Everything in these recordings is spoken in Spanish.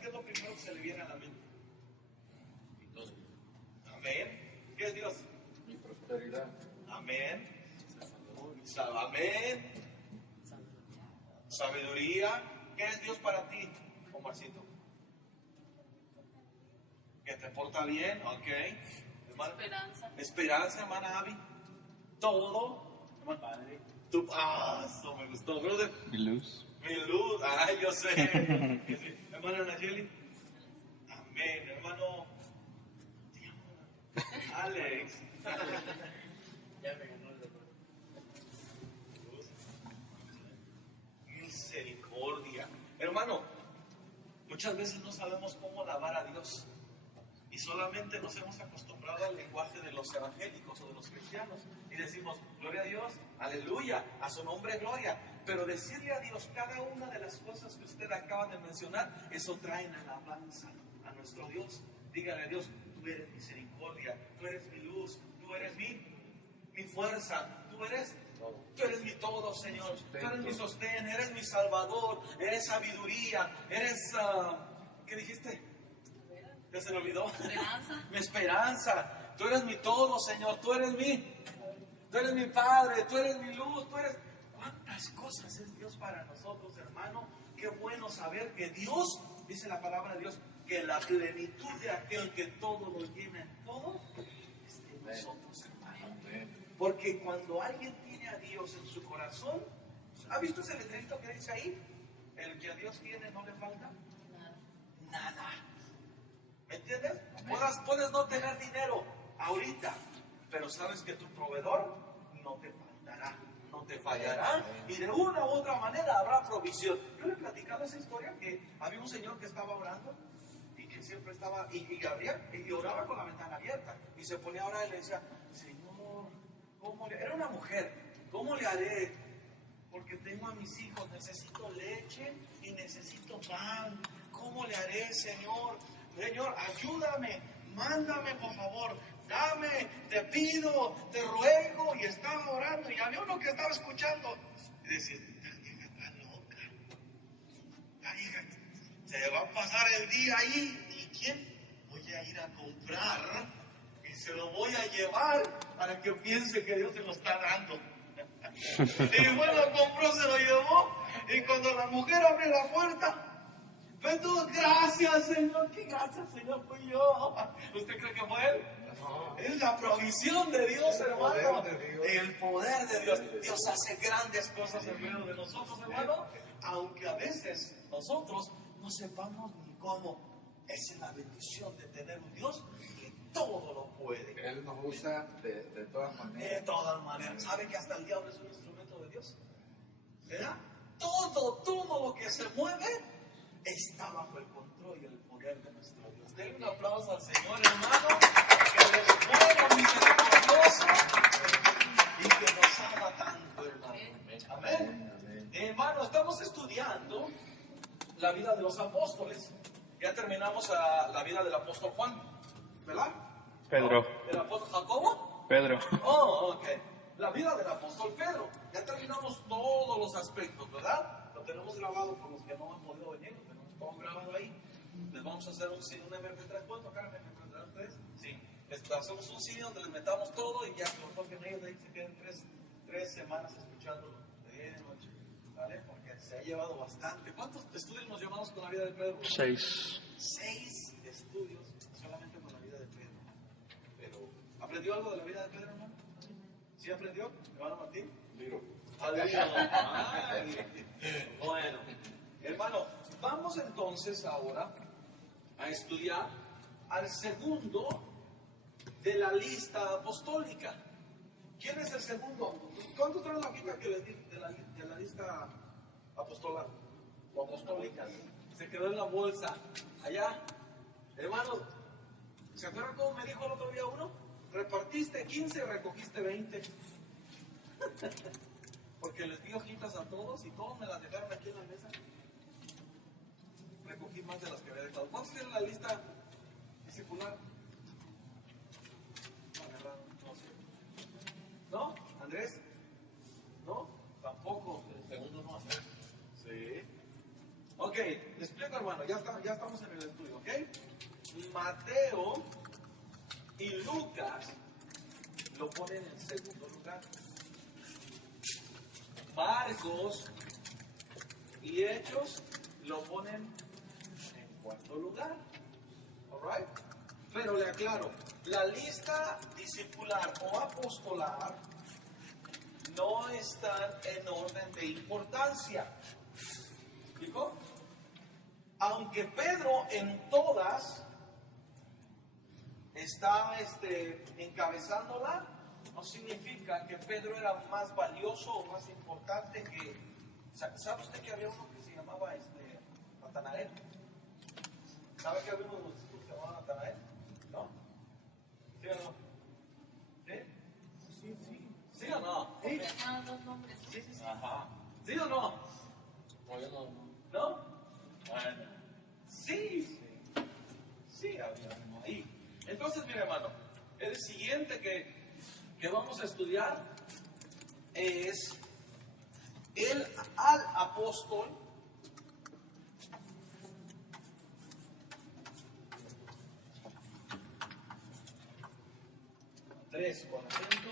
¿qué es lo primero que se le viene a la mente? Amén. ¿Qué es Dios? Mi prosperidad. Amén. Amén. Sabiduría. ¿Qué es Dios para ti, Omarcito? Que te porta bien, ok. Hermana, esperanza, hermana Abby. Todo. Hermano Padre. Eso me gustó, brother. Mi luz. Mi luz. Ay, yo sé. Hermana Nayeli. Amén. Hermano Alex. Ya me ganó el doctor. Misericordia. Hermano, muchas veces no sabemos cómo alabar a Dios. Y solamente nos hemos acostumbrado al lenguaje de los evangélicos o de los cristianos. Y decimos, gloria a Dios, aleluya, a su nombre gloria. Pero decirle a Dios cada una de las cosas que usted acaba de mencionar, eso trae en alabanza a nuestro Dios. Dígale a Dios, tú eres misericordia, tú eres mi luz, tú eres mi fuerza, tú eres mi todo, Señor. Tú eres mi sostén, eres mi salvador, eres sabiduría, eres, ¿qué dijiste? ¿Ya se me olvidó? Esperanza. Mi esperanza. Tú eres mi todo, Señor. Tú eres mi Padre. Tú eres mi luz. Tú eres... ¿Cuántas cosas es Dios para nosotros, hermano? Qué bueno saber que Dios, dice la palabra de Dios, que la plenitud de aquel que todo lo llena en todo, es de nosotros, hermano. Porque cuando alguien tiene a Dios en su corazón, ¿ha visto ese letrerito que dice ahí? El que a Dios tiene no le falta nada. ¿Me entiendes? Puedes no tener dinero ahorita, pero sabes que tu proveedor no te faltará, no te fallará, y de una u otra manera habrá provisión. Yo le platicaba esa historia que había un señor que estaba orando y que siempre estaba, y oraba con la ventana abierta, y se ponía a orar y le decía, Señor, era una mujer, ¿cómo le haré? Porque tengo a mis hijos, necesito leche y necesito pan. ¿Cómo le haré, Señor? Señor, ayúdame, mándame por favor, dame, te pido, te ruego. Y estaba orando y había uno que estaba escuchando y decía, esta vieja está loca, la vieja se va a pasar el día ahí. ¿Y quién? Voy a ir a comprar y se lo voy a llevar para que piense que Dios se lo está dando. Y bueno, lo compró, se lo llevó, y cuando la mujer abre la puerta, pues tú, gracias, Señor. ¿Qué gracias, Señor? Fui yo. ¿Usted cree que fue él? No. Es la provisión de Dios, hermano. El poder de Dios. Dios hace grandes cosas en medio de nosotros, hermano. Aunque a veces nosotros no sepamos ni cómo. Esa es la bendición de tener un Dios que todo lo puede. Él nos usa de todas maneras. De todas maneras. ¿Sabe que hasta el diablo es un instrumento de Dios? ¿Verdad? Todo lo que se mueve está bajo el control y el poder de nuestro Dios. Denle un aplauso al Señor, hermano, que es bueno, misericordioso y que nos ama tanto, hermano. Amén. Hermano, estamos estudiando la vida de los apóstoles. Ya terminamos la vida del apóstol Juan, ¿verdad? Pedro. ¿Del apóstol Jacobo? Pedro. Oh, ok. La vida del apóstol Pedro. Ya terminamos todos los aspectos, ¿verdad? Lo tenemos grabado por los que no han podido venir, lo tenemos todo grabado ahí. Les vamos a hacer un MP3. ¿Pueden tocar el MP3 ustedes? Sí. Hacemos un CD donde les metamos todo y ya que lo toquen ellos, de ahí se queden tres semanas escuchándolo de noche, ¿vale? Porque se ha llevado bastante. ¿Cuántos estudios nos llevamos con la vida de Pedro? 6. 6 estudios solamente con la vida de Pedro. Pero, ¿aprendió algo de la vida de Pedro, hermano? ¿Sí aprendió, hermano Martín? Miro. Bueno, hermano, vamos entonces ahora a estudiar al segundo de la lista apostólica. ¿Quién es el segundo? ¿Cuántos traen la hojita que les di de la lista apostolar o apostólica? Se quedó en la bolsa. Allá, hermano, ¿se acuerdan cómo me dijo el otro día uno? Repartiste 15 y recogiste 20. Porque les di hojitas a todos y todos me las dejaron aquí en la mesa. Recogí más de las que había dejado. ¿Cuántos tienen la lista discipular? No sé. ¿No? ¿Andrés? ¿No? Tampoco. El segundo no hace. Sí. Ok, les explico, hermano. ya estamos en el estudio, ¿ok? Mateo y Lucas lo ponen en segundo lugar. Marcos y Hechos lo ponen en cuarto lugar. Alright? Pero le aclaro, la lista discipular o apostolar no están en orden de importancia. ¿Explico? Aunque Pedro en todas está encabezándola, no significa que Pedro era más valioso o más importante que... ¿Sabe usted que había uno que se llamaba Natanael? ¿Sabe que había uno que se llamaba Natanael? ¿No? ¿Sí o no? ¿Sí? Sí. ¿Sí o no? Sí. Sí. Ajá. ¿Sí o no? No, yo no. ¿No? Bueno. Sí. Sí, había uno ahí. Entonces, mire, hermano, el siguiente que vamos a estudiar es el al apóstol Andrés, con acento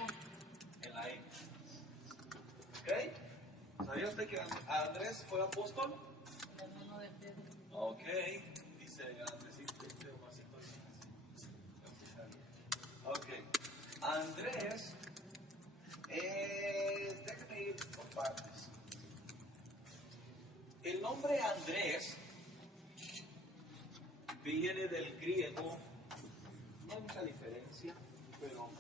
en la E. ¿Ok? ¿Sabía usted que Andrés fue apóstol? El hermano de Pedro. Ok, dice Andresito, vasito. Ok, Andrés, déjame ir por partes. El nombre Andrés viene del griego, no hay mucha diferencia, pero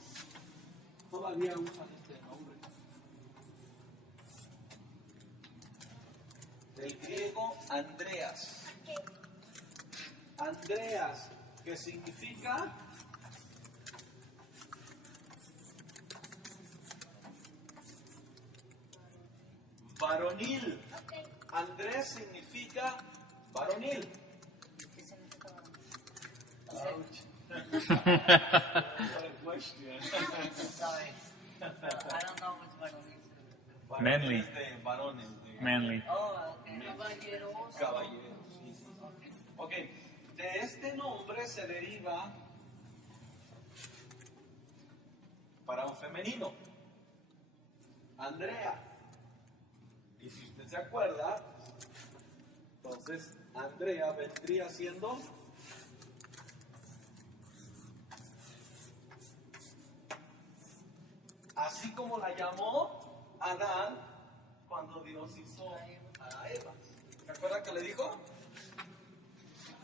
todavía usan este nombre. Del griego Andreas. Andreas, que significa varonil. Andrés significa varonil. ¿Qué significa varón? Ouch. What a question. Sorry. I don't know what's varón is. Manly. Varones. Manly. Oh, okay. Caballeroso. Caballeros. Sí, sí. Ok, de este nombre se deriva para un femenino, Andrea. Y si usted se acuerda, entonces Andrea vendría siendo así como la llamó Adán cuando Dios hizo a Eva. ¿Se acuerda que le dijo?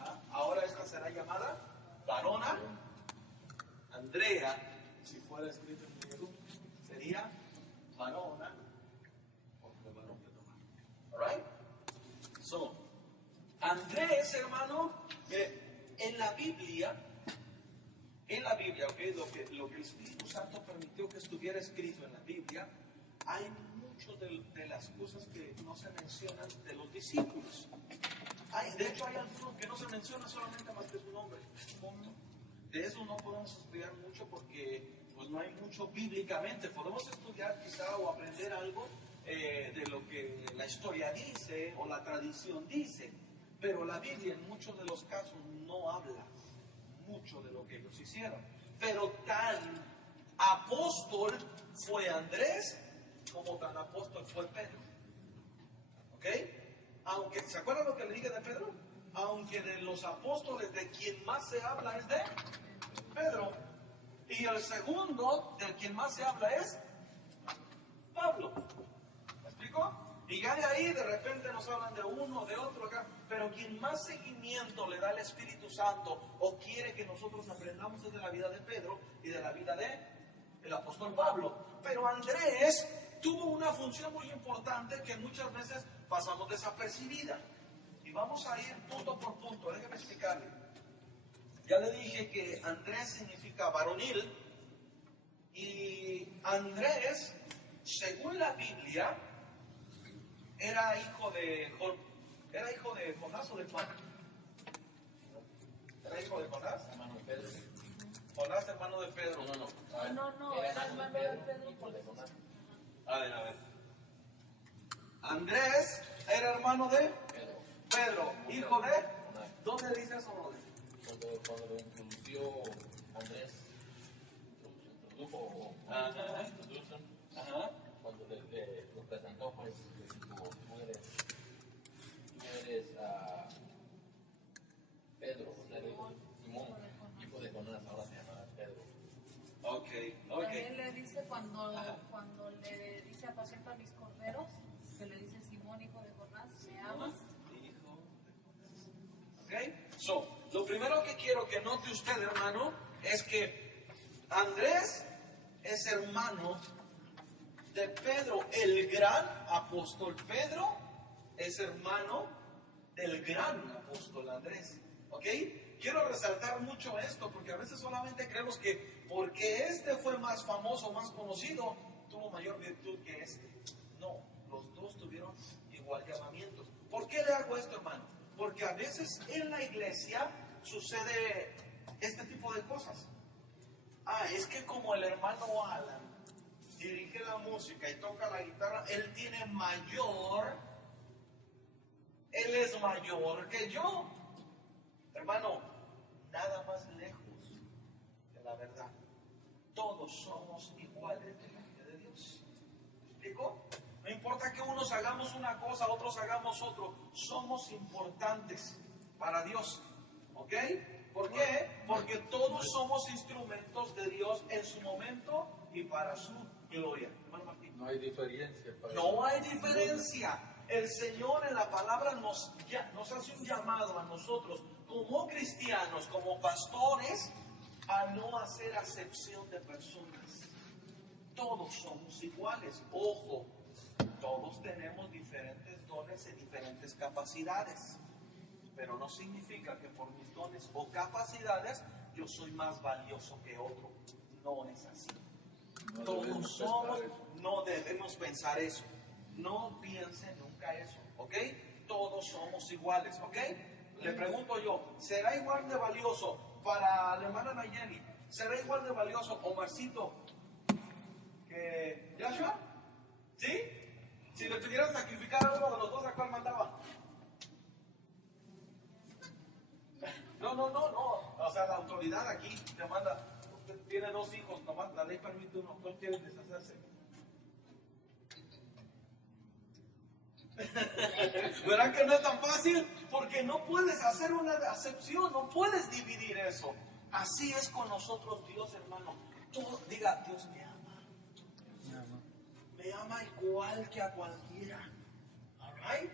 Ajá. Ahora esta será llamada varona. Andrea, si fuera escrito en griego, sería varona, porque el varón que tomar. Alright? So, Andrés, hermano, en la Biblia, ¿okay? Lo que el Espíritu Santo permitió que estuviera escrito en la Biblia, hay muchas de las cosas que no se mencionan de los discípulos. De hecho, hay algunos que no se menciona solamente más que su nombre. De eso no podemos estudiar mucho porque pues, no hay mucho bíblicamente. Podemos estudiar quizá o aprender algo de lo que la historia dice o la tradición dice, pero la Biblia en muchos de los casos no habla mucho de lo que ellos hicieron. Pero tan apóstol fue Andrés como tan apóstol fue Pedro. ¿Ok? Aunque, ¿se acuerdan lo que le dije de Pedro? Aunque de los apóstoles de quien más se habla es de Pedro. Y el segundo de quien más se habla es Pablo. ¿Me explico? Y ya de ahí de repente nos hablan de uno, de otro acá. Pero quien más seguimiento le da al Espíritu Santo o quiere que nosotros aprendamos es de la vida de Pedro y de la vida del apóstol Pablo. Pero Andrés tuvo una función muy importante que muchas veces pasamos desapercibida. Y vamos a ir punto por punto. Déjeme explicarle. Ya le dije que Andrés significa varonil. Y Andrés, según la Biblia, era hijo de Jonás o de Juan. ¿Era hijo de Jonás? Hermano de Pedro. Jonás, hermano de Pedro. No, era hermano de Pedro por eso. A ver. Andrés era hermano de Pedro, hijo de ¿Dónde dice eso, brother? Cuando lo introdució Andrés, introdujo, Ajá. introducen, Ajá. cuando lo presentó, pues, le dijo, tú eres Pedro, o sea, le dijo, Simón, hijo de Jonás, ahora se llama Pedro. Ok, También ok. le dice cuando Ajá. le dice apacienta mis corderos, que le dice Simón, hijo de Jonás, ¿me amas? Ok, so, lo primero que quiero que note usted, hermano, es que Andrés es hermano de Pedro, el gran apóstol Pedro es hermano del gran apóstol Andrés. ¿Ok? Quiero resaltar mucho esto porque a veces solamente creemos que porque este fue más famoso, más conocido, tuvo mayor virtud que este. No, los dos tuvieron igual llamamiento. ¿Por qué le hago esto, hermano? Porque a veces en la iglesia sucede este tipo de cosas. Es que como el hermano Alan dirige la música y toca la guitarra, él es mayor que yo. Hermano, nada más lejos de la verdad. Todos somos iguales delante de Dios. ¿Me explico? No importa que unos hagamos una cosa, otros hagamos otro. Somos importantes para Dios. ¿Ok? ¿Por qué? Porque todos somos instrumentos de Dios en su momento y para su gloria. Hermano Martín. No hay diferencia. No hay diferencia. El Señor en la palabra nos hace un llamado a nosotros como cristianos, como pastores, a no hacer acepción de personas. Todos somos iguales. Ojo, todos tenemos diferentes dones y diferentes capacidades. Pero no significa que por mis dones o capacidades yo soy más valioso que otro. No es así. No debemos pensar eso. No piensen nunca eso, ¿ok? Todos somos iguales, ¿ok? Le pregunto yo, ¿será igual de valioso para la hermana Nayeli? ¿Será igual de valioso Omarcito que Joshua? ¿Sí? Si le tuvieran sacrificar a uno de los dos, ¿a cuál mandaba? No. O sea, la autoridad aquí te manda. Usted tiene 2 hijos, nomás la ley permite uno. ¿Cuál quiere deshacerse? ¿Verdad que no es tan fácil? Porque no puedes hacer una acepción, no puedes dividir eso. Así es con nosotros, Dios, hermano. Tú diga, Dios me ama. Me ama igual que a cualquiera. Alright?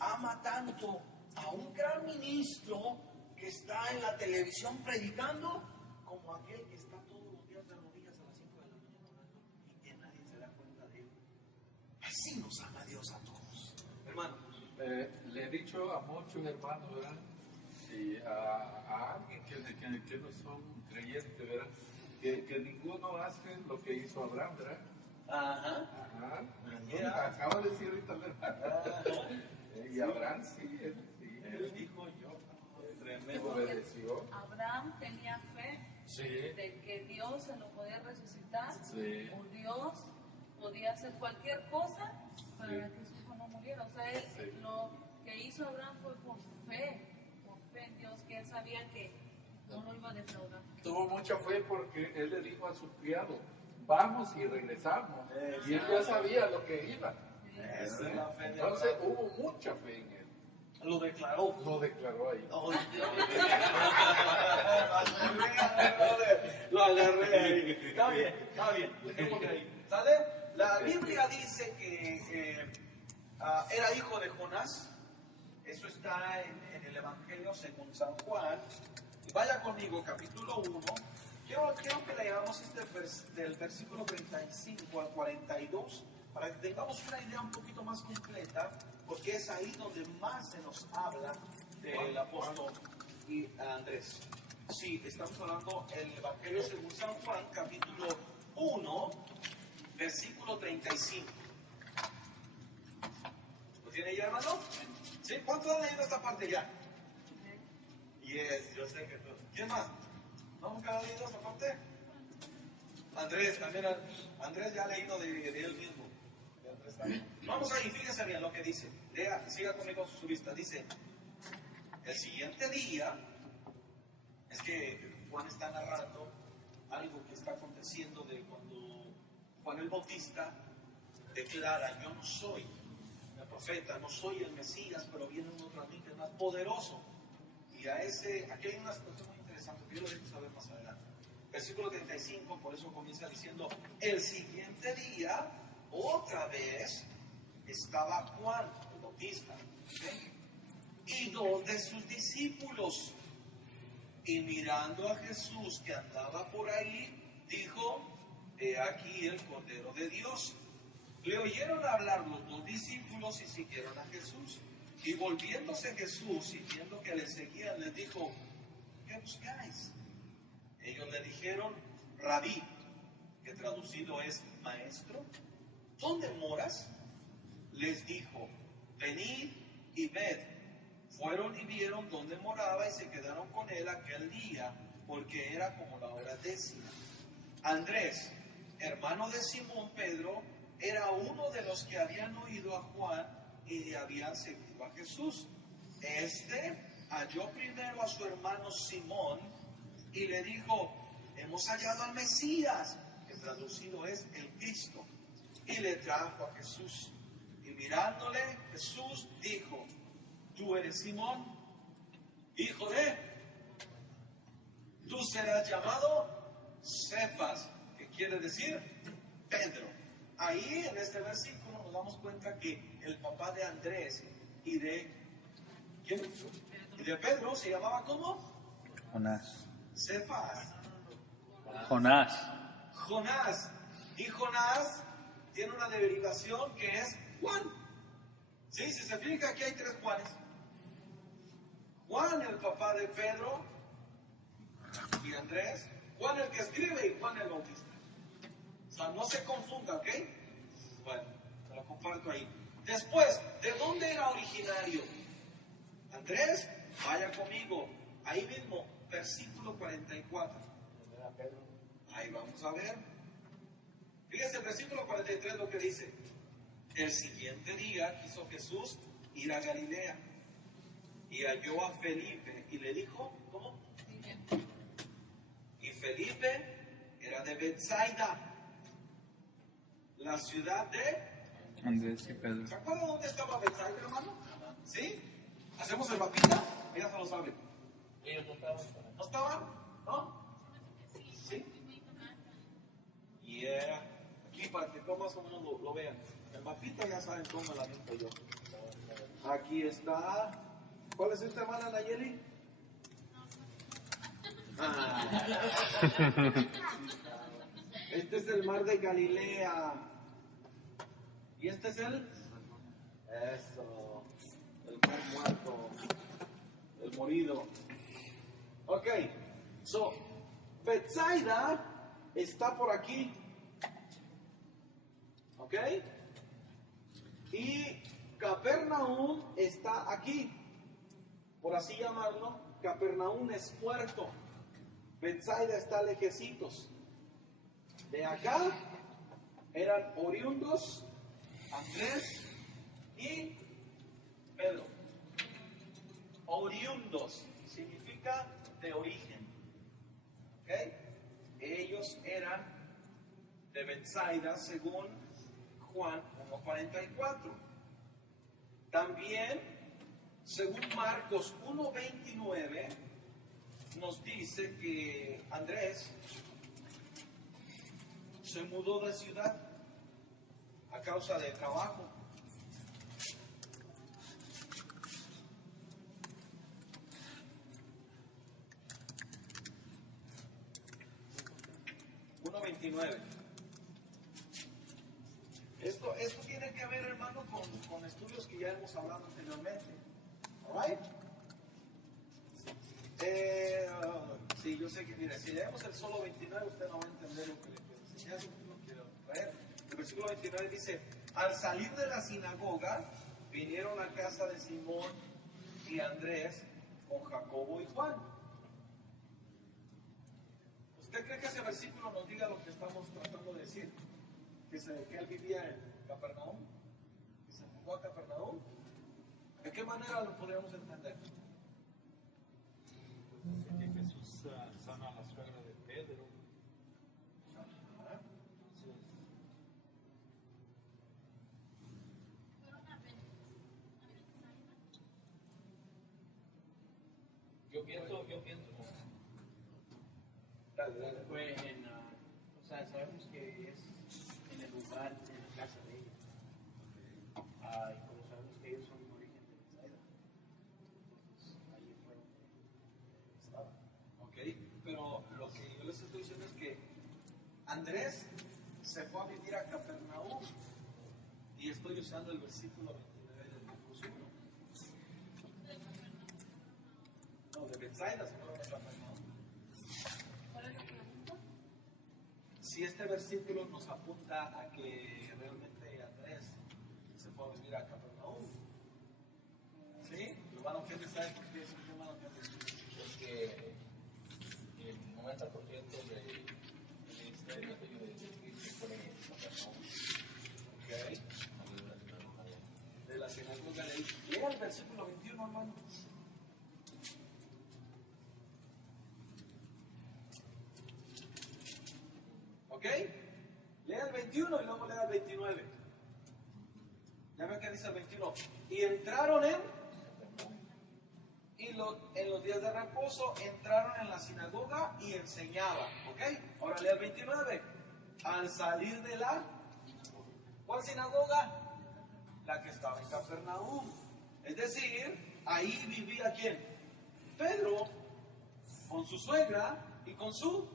Ama tanto a un gran ministro que está en la televisión predicando como aquel que está todos los días de rodillas a las 5 de la mañana orando y que nadie se da cuenta de él. Así nos ama Dios a todos, hermano. Le he dicho a muchos hermanos, ¿verdad? Y a alguien que no son creyentes, ¿verdad? Que ninguno hace lo que hizo Abraham, ¿verdad? Ajá. Ajá. Acaba de decir ahorita, ¿verdad? Y Abraham sí, Él dijo yo. Tremendo. Obedeció. Abraham tenía fe Sí. de que Dios se lo podía resucitar, Sí. o Dios podía hacer cualquier cosa para Sí. que su hijo no muriera. O sea, él, Sí. lo que hizo Abraham fue por fe en Dios, que él sabía que no lo iba a defraudar. Tuvo mucha fe porque él le dijo a su criado, vamos y regresamos. Y él ya sabía lo que iba. Esa es la fe de Entonces Abraham. hubo mucha fe en él. Lo declaró. Lo declaró ahí. Lo agarré ahí. Está bien. Dejémosle ahí. ¿Sale? La Biblia dice que era hijo de Jonás. Eso está en el Evangelio según San Juan. Y vaya conmigo, capítulo 1. Quiero que leamos del versículo 35 al 42 para que tengamos una idea un poquito más completa, porque es ahí donde más se nos habla del apóstol y Andrés. Sí, estamos hablando del Evangelio según San Juan, capítulo 1, versículo 35. ¿Lo tiene ya, hermano? ¿Sí? ¿Cuántos han leído esta parte ya? Yes, yo sé que todos. ¿Quién más? ¿No nunca ha leído esta parte? Andrés, también. Andrés ya ha leído de él mismo. De Andrés también. Vamos ahí, fíjese bien lo que dice. Lea, siga conmigo su vista. Dice: El siguiente día, es que Juan está narrando algo que está aconteciendo de cuando Juan el Bautista declara: yo no soy el profeta, no soy el Mesías, pero viene uno tras mí que es más poderoso. Y aquí hay una situación muy interesante que yo lo dejo saber más adelante. Versículo 35, por eso comienza diciendo: el siguiente día, otra vez, estaba Juan el Bautista, ¿okay? Y dos de sus discípulos. Y mirando a Jesús que andaba por ahí, dijo: he aquí el Cordero de Dios. Le oyeron hablar los dos discípulos y siguieron a Jesús. Y volviéndose Jesús y viendo que le seguían, les dijo: ¿qué buscáis? Ellos le dijeron: Rabí, que traducido es maestro, ¿dónde moras? Les dijo: venid y ved. Fueron y vieron dónde moraba y se quedaron con él aquel día, porque era como la hora 10. Andrés, hermano de Simón Pedro, era uno de los que habían oído a Juan y le habían seguido a Jesús. Este halló primero a su hermano Simón y le dijo: hemos hallado al Mesías, que traducido es el Cristo. Y le trajo a Jesús. Y mirándole, Jesús dijo: tú eres Simón, hijo de... tú serás llamado Cefas, que quiere decir Pedro. Ahí en este versículo nos damos cuenta que el papá de Andrés y de... ¿quién? Y de Pedro se llamaba ¿cómo? Jonás. Cefas. Jonás. Jonás. Y Jonás tiene una derivación que es Juan. Sí, si se fija, aquí hay 3 Juanes. Juan, el papá de Pedro y Andrés. Juan, el que escribe, y Juan el Bautista. O sea, no se confunda, ¿ok? Bueno, te lo comparto ahí. Después, ¿de dónde era originario? Andrés, vaya conmigo. Ahí mismo, versículo 44. Ahí vamos a ver. Fíjense el versículo 43 lo que dice. El siguiente día quiso Jesús ir a Galilea y halló a Felipe y le dijo, ¿cómo? Y Felipe era de Betsaida, la ciudad de Andrés y Pedro. ¿Se acuerdan dónde estaba Betsaida, hermano? ¿Sí? ¿Hacemos el mapita? Ella se lo sabe. Ellos no estaban. ¿No estaban? ¿No? ¿Sí? Yeah. Aquí para que más o menos lo vean. El mapita ya saben cómo me la miento yo. Aquí está. ¿Cuál es esta hermana, Nayeli? Este es el mar de Galilea. Y este es el... Eso. El mar muerto. El morido. Ok. So, Betsaida está por aquí. ¿Ok? Y Capernaum está aquí. Por así llamarlo, Capernaum es puerto. Betsaida está lejecitos. De acá eran oriundos Andrés y Pedro. Oriundos significa de origen. ¿Ok? Ellos eran de Betsaida según Juan 1:44. También, según Marcos 1:29, nos dice que Andrés se mudó de ciudad a causa de trabajo. Esto tiene que ver, hermano, con estudios que ya hemos hablado anteriormente. ¿Alright? Sí, yo sé que, mire, si leemos el solo 29, usted no va a entender lo que le quiero enseñar, lo que lo quiero traer. El versículo 29 dice: al salir de la sinagoga, vinieron a casa de Simón y Andrés con Jacobo y Juan. ¿Usted cree que ese versículo nos diga lo que estamos tratando de decir? Que él vivía en Capernaum, que se mudó a Capernaum. ¿De qué manera lo podríamos entender? Jesús sana a la suegra de Pedro. Yo pienso. Fue en, o sea, sabemos que es en el lugar, en la casa de ella. Y como sabemos que ellos son de origen de Bethsaida, entonces ahí fue donde estaba. Ok, pero lo que yo les estoy diciendo es que Andrés se fue a vivir a Capernaum y estoy usando el versículo 29 del Marcos 1. No, de Bethsaida se fue a Capernaum. ¿Cuál es la pregunta? Si este versículo nos apunta a que realmente Andrés se fue a vivir a Capernaum, ¿sí? Lo van a entender, ¿saben por qué es un tema de Porque el 90% del ministerio de Cristo fue en Capernaum. Ok. De la sinagoga de ahí. Lea el versículo 21, hermano. ¿Ok? Lea el 21 y luego lea el 29. Ya ven que dice el 21. Y entraron en los días de reposo, entraron en la sinagoga y enseñaban. ¿Ok? Ahora lea el 29. Al salir de la... ¿Cuál sinagoga? La que estaba en Capernaum. Es decir, ahí vivía ¿quién? Pedro, con su suegra y con su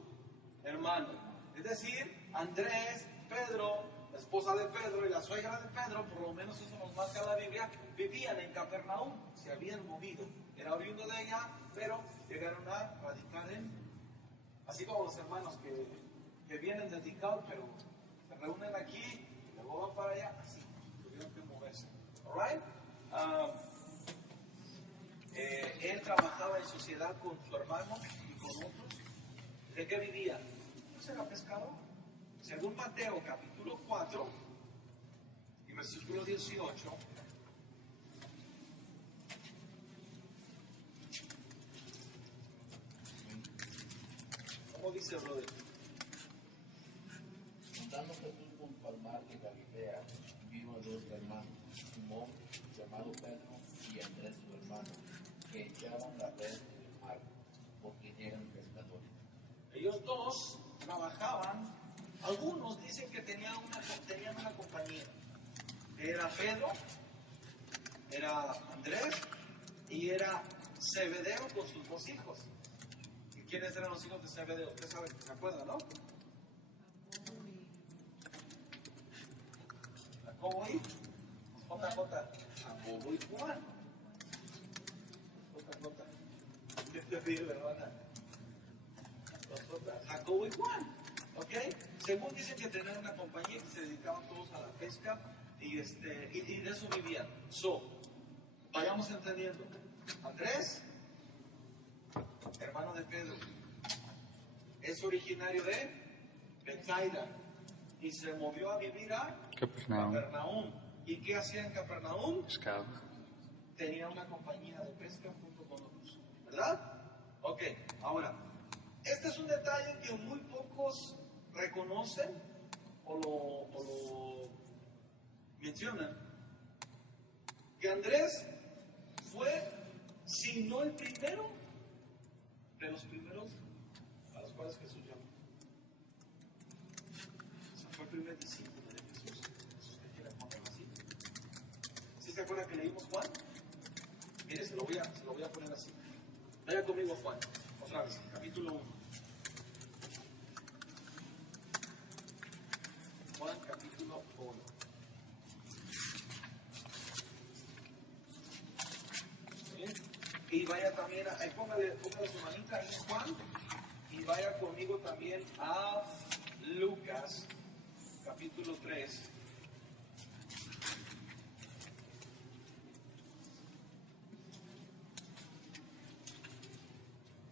hermano. Es decir, Andrés, Pedro, la esposa de Pedro y la suegra de Pedro, por lo menos eso nos marca la Biblia, vivían en Capernaum, se habían movido. Era oriundo de ella, pero llegaron a radicar en... Así como los hermanos que vienen de Tikal, pero se reúnen aquí, y luego van para allá, así, tuvieron que moverse. Alright? Él trabajaba en sociedad con su hermano y con otros. ¿De qué vivía? Pues era pescador. Según Mateo capítulo 4 y versículo 18, ¿cómo dice, brother? Andando Jesús junto al mar de Galilea, vino a dos hermanos, Simón, llamado Pedro, y Andrés su hermano, que echaban la red en el mar, porque eran pescadores. Ellos dos trabajaban. Algunos dicen que tenían una compañía. Era Pedro, era Andrés y era Zebedeo con sus dos hijos. ¿Y quiénes eran los hijos de Zebedeo? Usted sabe, ¿se acuerda, no? Jacobo y Jacobo y Juan. ¿Qué te pide, hermana? Jacobo y Juan. ¿Ok? Según dicen que tenían una compañía que se dedicaban todos a la pesca y de eso vivían. Vayamos entendiendo. Andrés, hermano de Pedro, es originario de Bethsaida y se movió a vivir a Capernaum. ¿Y qué hacía en Capernaum? Pescado. Tenía una compañía de pesca junto con otros. ¿Verdad? Ok, ahora, este es un detalle que muy pocos reconocen o lo mencionan. Que Andrés fue, si no el primero, de los primeros a los cuales Jesús llamó. O sea, fue el primer discípulo de Jesús. Jesús te quiere poner así. ¿Sí se acuerdan que leímos Juan? Mire, se lo voy a poner así. Vaya conmigo a Juan, otra vez, capítulo 1. Juan, capítulo 1. Y vaya también, póngale su manita ahí en Juan, y vaya conmigo también a Lucas, capítulo 3.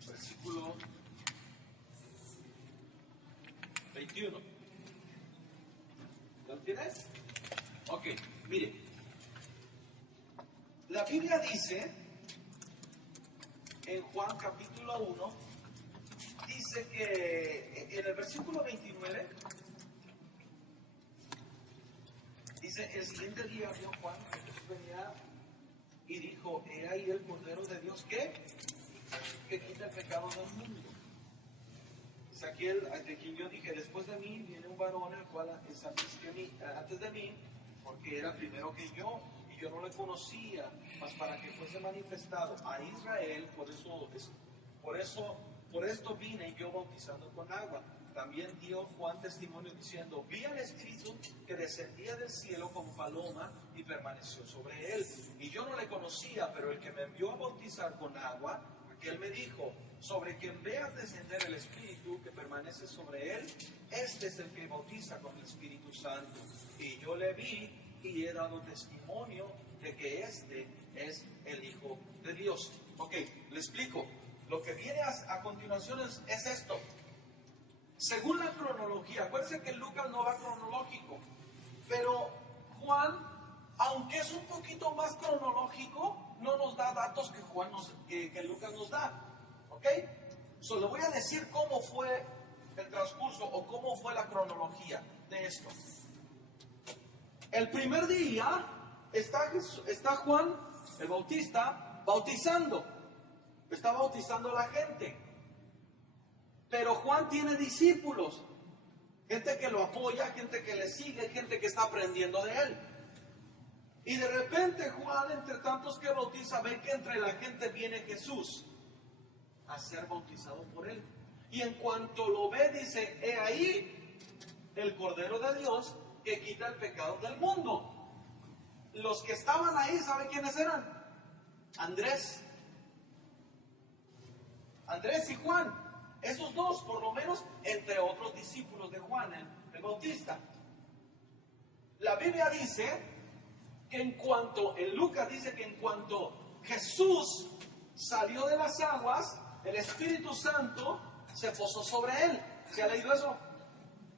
Versículo 21. ¿Lo tienes? Ok, mire. La Biblia dice en Juan capítulo 1, dice que en el versículo 29, dice, el siguiente día vio Juan que Jesús venía y dijo, he ahí el Cordero de Dios que quita el pecado del mundo. Es aquel de quien yo dije, después de mí viene un varón el cual es antes de mí, porque era primero que yo, y yo no le conocía, mas para que fuese manifestado a Israel, por esto vine yo bautizando con agua. También dio Juan testimonio diciendo, vi al Espíritu que descendía del cielo como paloma y permaneció sobre él. Y yo no le conocía, pero el que me envió a bautizar con agua, aquel me dijo, sobre quien veas descender el Espíritu que permanece sobre él, este es el que bautiza con el Espíritu Santo. Y yo le vi y he dado testimonio de que este es el Hijo de Dios. Ok, le explico. Lo que viene a continuación es esto. Según la cronología, acuérdense que Lucas no va cronológico, pero Juan, aunque es un poquito más cronológico, no nos da datos que Lucas nos da. ¿Ok? Solo voy a decir cómo fue el transcurso o cómo fue la cronología de esto. El primer día está Juan el Bautista bautizando. Está bautizando a la gente. Pero Juan tiene discípulos. Gente que lo apoya, gente que le sigue, gente que está aprendiendo de él. Y de repente Juan, entre tantos que bautiza, ve que entre la gente viene Jesús a ser bautizado por él. Y en cuanto lo ve, dice, he ahí el Cordero de Dios que quita el pecado del mundo. Los que estaban ahí, ¿saben quiénes eran? Andrés y Juan, esos dos por lo menos, entre otros discípulos de Juan el Bautista. La Biblia dice que en Lucas dice que en cuanto Jesús salió de las aguas, el Espíritu Santo se posó sobre él. ¿Se ha leído eso?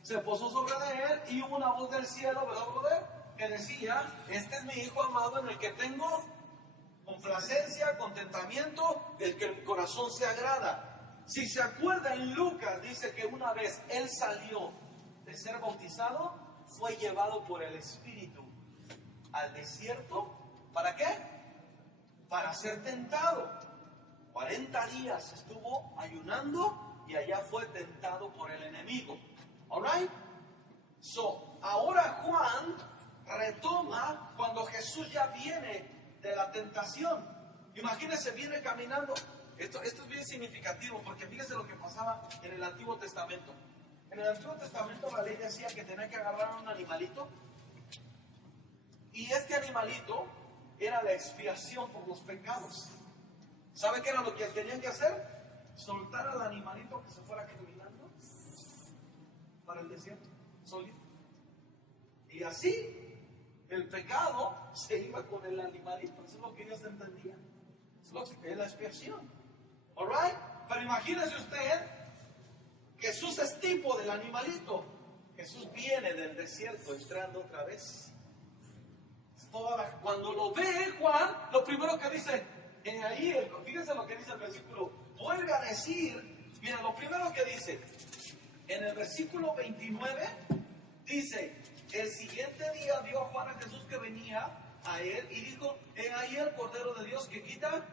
Se posó sobre él y hubo una voz del cielo, ¿verdad, brother? Que decía, este es mi Hijo amado en el que tengo complacencia, contentamiento, del que el corazón se agrada. Si se acuerda, en Lucas dice que una vez él salió de ser bautizado, fue llevado por el Espíritu al desierto. ¿Para qué? Para ser tentado. 40 días estuvo ayunando y allá fue tentado por el enemigo. Alright? So, ahora Juan retoma cuando Jesús ya viene de la tentación. Imagínense, viene caminando. Esto es bien significativo porque fíjense lo que pasaba en el Antiguo Testamento. En el Antiguo Testamento la ley decía que tenía que agarrar a un animalito y este animalito era la expiación por los pecados. ¿Sabe qué era lo que tenían que hacer? Soltar al animalito que se fuera caminando para el desierto, solito. Y así el pecado se iba con el animalito. Eso es lo que ellos entendían. Eso es la expiación. ¿Alright? Pero imagínese usted, Jesús es tipo del animalito. Jesús viene del desierto entrando otra vez. Cuando lo ve Juan, lo primero que dice, ahí, fíjense lo que dice el versículo, vuelve a decir, mira, lo primero que dice, en el versículo 29, dice, el siguiente día vio a Juan a Jesús que venía a él y dijo, he ahí el Cordero de Dios que quita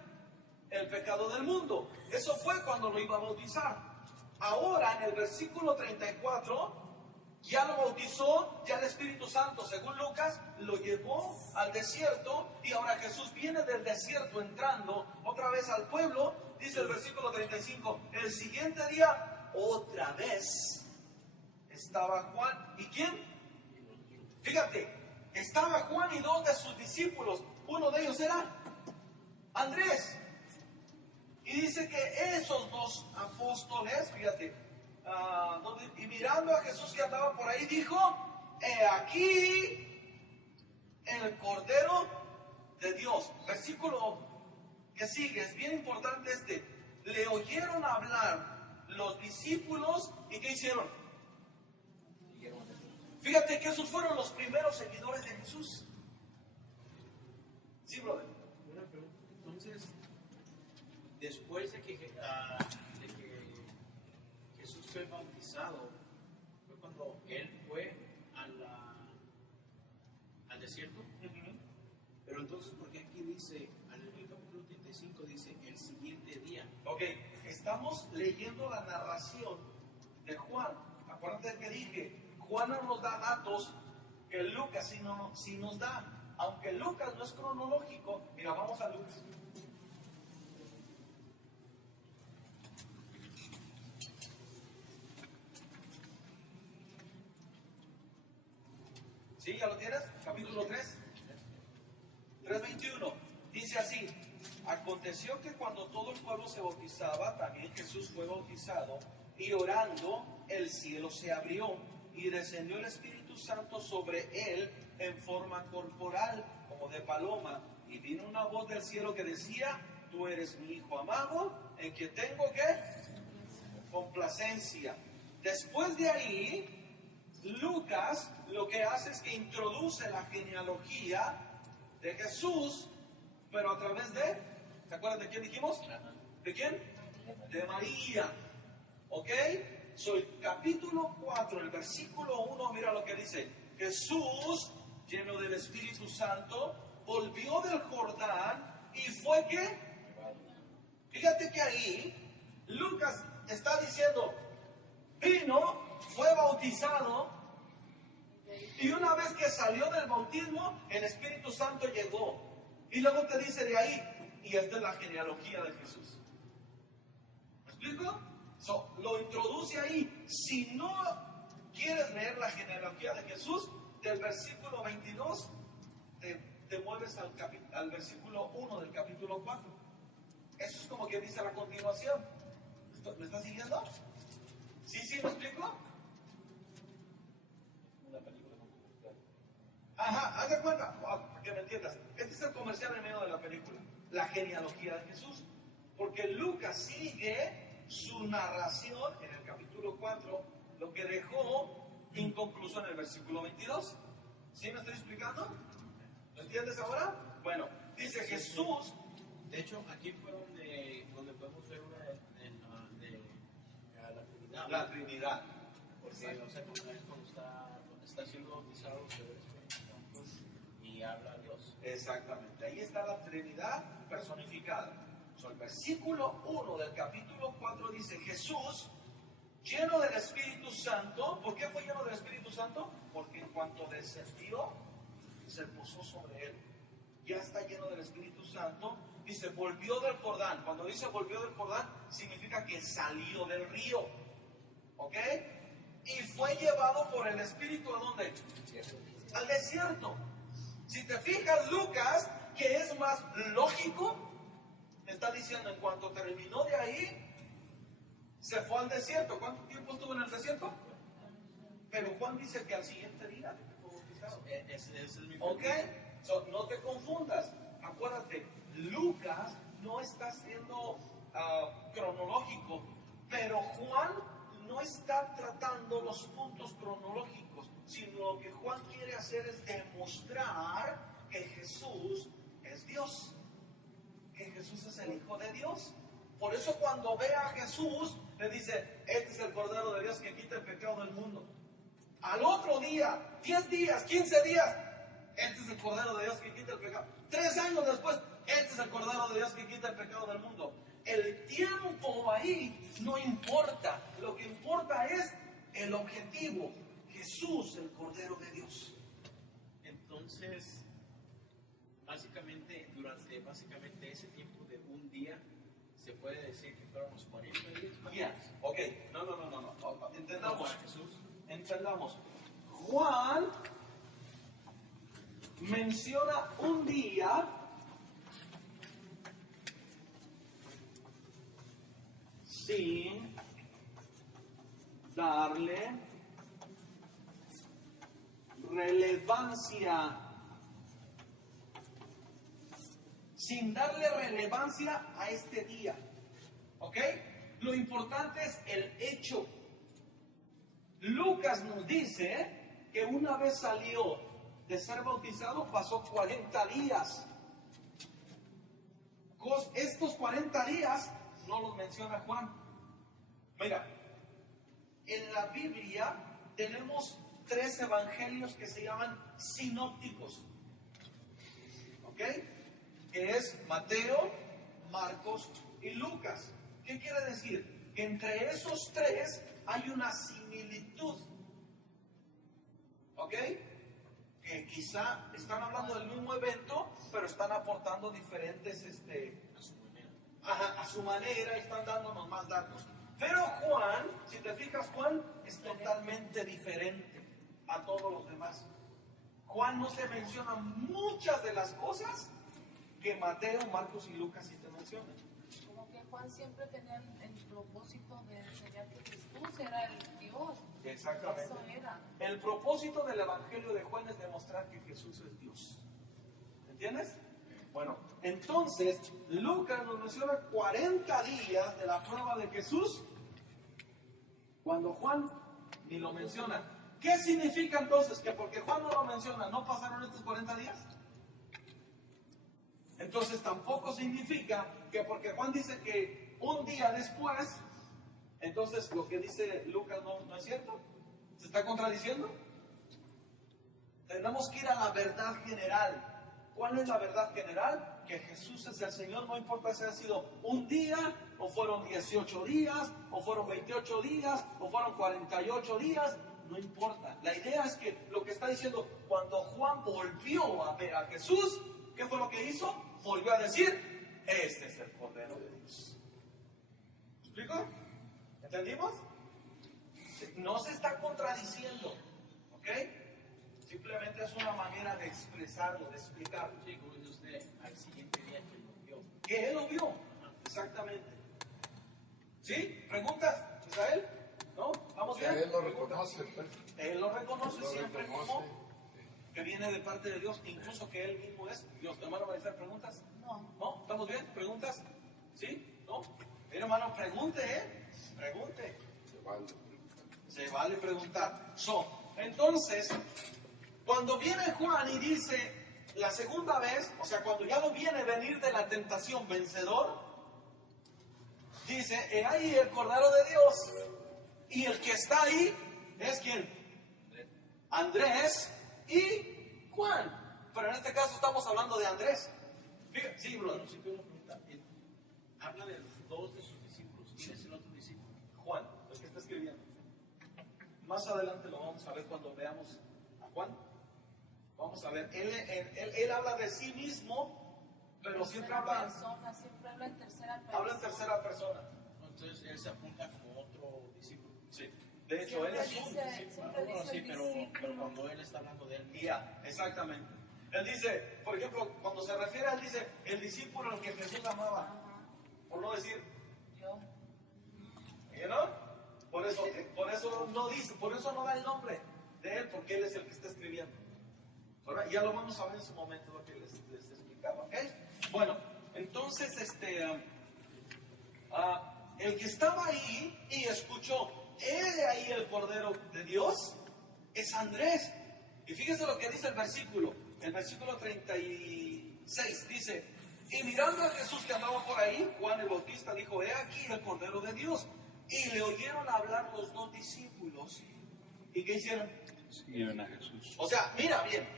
el pecado del mundo. Eso fue cuando lo iba a bautizar. Ahora en el versículo 34, ya lo bautizó, ya el Espíritu Santo, según Lucas, lo llevó al desierto y ahora Jesús viene del desierto entrando otra vez al pueblo. Dice el versículo 35, el siguiente día otra vez estaba Juan. ¿Y quién? Fíjate, estaba Juan y dos de sus discípulos. Uno de ellos era Andrés. Y dice que esos dos apóstoles, fíjate, y mirando a Jesús que andaba por ahí, dijo, he aquí el Cordero de Dios. Versículo que sigue, es bien importante este. Le oyeron hablar los discípulos y ¿qué hicieron? Fíjate que esos fueron los primeros seguidores de Jesús. Sí, brother. Una pregunta. Entonces, después de que bautizado fue cuando él fue al desierto. Pero entonces, ¿por qué aquí dice, en el capítulo 35 dice, el siguiente día? Ok, estamos leyendo la narración de Juan. Acuérdate que dije, Juan no nos da datos que Lucas sí nos da. Aunque Lucas no es cronológico, mira, vamos a Lucas. ¿Sí? ¿Ya lo tienes? Capítulo 3. 3:21. Dice así: aconteció que cuando todo el pueblo se bautizaba, también Jesús fue bautizado, y orando, el cielo se abrió, y descendió el Espíritu Santo sobre él en forma corporal, como de paloma, y vino una voz del cielo que decía: tú eres mi Hijo amado, en quien tengo ¿qué? Complacencia. Después de ahí, Lucas lo que hace es que introduce la genealogía de Jesús, pero a través de, ¿se acuerdan de quién dijimos? ¿De quién? De María. ¿Ok? So, el capítulo 4, el versículo 1, mira lo que dice: Jesús, lleno del Espíritu Santo, volvió del Jordán y fue ¿qué? Fíjate que ahí Lucas está diciendo, vino, fue bautizado, y una vez que salió del bautismo, el Espíritu Santo llegó. Y luego te dice de ahí, y esta es la genealogía de Jesús. ¿Me explico? So, lo introduce ahí. Si no quieres leer la genealogía de Jesús, del versículo 22, te mueves al versículo 1 del capítulo 4. Eso es como que dice la continuación. ¿Me estás siguiendo? ¿Sí, me explico? Ajá, haz de cuenta, para que me entiendas. Este es el comercial en medio de la película, la genealogía de Jesús. Porque Lucas sigue su narración en el capítulo 4, lo que dejó inconcluso en el versículo 22. ¿Sí me estoy explicando? ¿Lo entiendes ahora? Bueno, dice Jesús. De hecho, aquí fue donde podemos ver una de la Trinidad. La Trinidad. Porque, o sea, cuando está siendo bautizado, se ve y habla a Dios. Exactamente, ahí está la Trinidad personificada. So, el versículo 1 del capítulo 4 dice: Jesús, lleno del Espíritu Santo. ¿Por qué fue lleno del Espíritu Santo? Porque en cuanto descendió, se posó sobre él. Ya está lleno del Espíritu Santo. Dice, volvió del Jordán. Cuando dice volvió del Jordán, significa que salió del río. ¿Ok? Y fue llevado por el Espíritu ¿a dónde? Al desierto. Si te fijas, Lucas, que es más lógico, está diciendo en cuanto terminó de ahí, se fue al desierto. ¿Cuánto tiempo estuvo en el desierto? Pero Juan dice que al siguiente día fue bautizado. Ese es mi ¿Ok? So, no te confundas. Acuérdate, Lucas no está siendo cronológico, pero Juan no está tratando los puntos cronológicos, sino lo que Juan quiere hacer es demostrar que Jesús es Dios, que Jesús es el Hijo de Dios. Por eso cuando ve a Jesús, le dice, este es el Cordero de Dios que quita el pecado del mundo. Al otro día, 10 días, 15 días, este es el Cordero de Dios que quita el pecado. 3 años después, este es el Cordero de Dios que quita el pecado del mundo. El tiempo ahí no importa. Lo que importa es el objetivo. Jesús, el Cordero de Dios. Entonces, básicamente, durante ese tiempo de un día, se puede decir que fuéramos 40 días. Ya, ok. No. Entendamos. Para Jesús. Entendamos. Juan menciona un día sin darle relevancia. Sin darle relevancia a este día. ¿Ok? Lo importante es el hecho. Lucas nos dice que una vez salió de ser bautizado, pasó 40 días. Estos 40 días no los menciona Juan. Mira, en la Biblia tenemos 3 evangelios que se llaman sinópticos. ¿Ok? Que es Mateo, Marcos y Lucas. ¿Qué quiere decir? Que entre esos 3 hay una similitud. ¿Ok? Que quizá están hablando del mismo evento, pero están aportando diferentes, a su manera, y están dándonos más datos. Pero Juan, si te fijas, Juan es totalmente diferente a todos los demás. Juan no se menciona muchas de las cosas que Mateo, Marcos y Lucas sí te mencionan. Como que Juan siempre tenía el propósito de enseñar que Jesús era el Dios. Exactamente. Eso era. El propósito del Evangelio de Juan es demostrar que Jesús es Dios. ¿Entiendes? Bueno, entonces Lucas nos menciona 40 días de la prueba de Jesús, cuando Juan ni lo menciona. ¿Qué significa entonces? Que porque Juan no lo menciona, ¿no pasaron estos 40 días? Entonces tampoco significa que porque Juan dice que un día después, entonces lo que dice Lucas no es cierto. ¿Se está contradiciendo? Tenemos que ir a la verdad general. ¿Cuál es la verdad general? Que Jesús es el Señor, no importa si ha sido un día, o fueron 18 días, o fueron 28 días, o fueron 48 días, no importa. La idea es que lo que está diciendo, cuando Juan volvió a ver a Jesús, ¿qué fue lo que hizo? Volvió a decir, este es el Cordero de Dios. ¿Me explico? ¿Entendimos? No se está contradiciendo, ¿ok? Simplemente es una manera de expresarlo, de explicarlo. Sí, como dice usted, al siguiente día que lo vio. Que él lo vio, exactamente. ¿Sí? ¿Preguntas, Israel? ¿No? ¿Vamos bien? Él lo reconoce, pues. Él lo reconoce Lo siempre reconoce. como que viene de parte de Dios, incluso que él mismo es Dios. ¿Hermano, va a hacer preguntas? No. ¿No? ¿Estamos bien? ¿Preguntas? ¿Sí? ¿No? Mira, hermano, pregunte, ¿eh? Pregunte. Se vale. Se vale preguntar. Entonces, cuando viene Juan y dice la segunda vez, o sea, cuando ya lo viene venir de la tentación vencedor, dice, he ahí el Cordero de Dios. Y el que está ahí es ¿quién? Andrés y Juan. Pero en este caso estamos hablando de Andrés. Fíjate, sí, bro. Bueno, si tengo una pregunta. Habla de 2 de sus discípulos. ¿Quién es el otro discípulo? Juan, el que está escribiendo. Más adelante lo vamos a ver cuando veamos a Juan. Vamos a ver, él habla de sí mismo, pero siempre habla en tercera persona. habla en tercera persona. Entonces él se apunta como otro discípulo. Sí. De hecho, él es un discípulo. Siempre Bueno, dice sí, el pero discípulo. cuando él está hablando de él mismo. Ya, exactamente. Él dice, por ejemplo, cuando se refiere, él dice, el discípulo al que Jesús amaba. Ajá. Por no decir, Yo. ¿no? Por eso no dice, por eso no da el nombre de él, porque él es el que está escribiendo. Ahora, ya lo vamos a ver en su momento, lo que les explicaba, ¿ok? Bueno, entonces, el que estaba ahí y escuchó, he ahí el Cordero de Dios, es Andrés. Y fíjese lo que dice el versículo 36, dice, y mirando a Jesús que andaba por ahí, Juan el Bautista dijo, he aquí el Cordero de Dios. Y le oyeron hablar los 2 discípulos. ¿Y qué hicieron? Siguieron a Jesús. O sea, mira bien,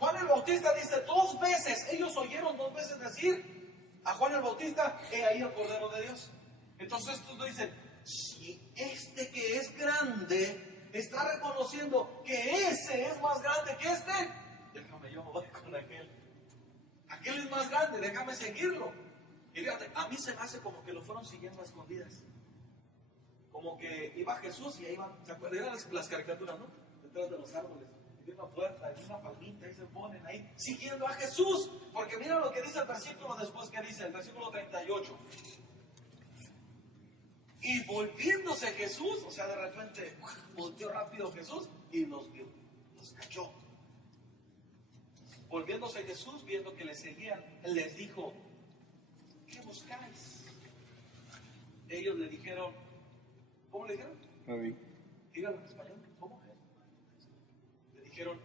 Juan el Bautista dice 2 veces, ellos oyeron 2 veces decir a Juan el Bautista, he ahí el Cordero de Dios. Entonces estos dos dicen, si este que es grande está reconociendo que ese es más grande que este, déjame yo me voy con aquel. Aquel es más grande, déjame seguirlo. Y fíjate, a mí se me hace como que lo fueron siguiendo a escondidas. Como que iba Jesús y ahí iban, ¿se acuerdan las caricaturas, no? Detrás de los árboles. Y de una puerta, y una palmita, y se ponen ahí, siguiendo a Jesús. Porque mira lo que dice el versículo después que dice, el versículo 38. Y volviéndose Jesús, o sea, de repente, volteó rápido Jesús y los vio, los cachó. Volviéndose Jesús, viendo que le seguían, les dijo, ¿qué buscáis? Ellos le dijeron, ¿cómo le dijeron? Rabí. Díganlo en español, ¿cómo? Le dijeron,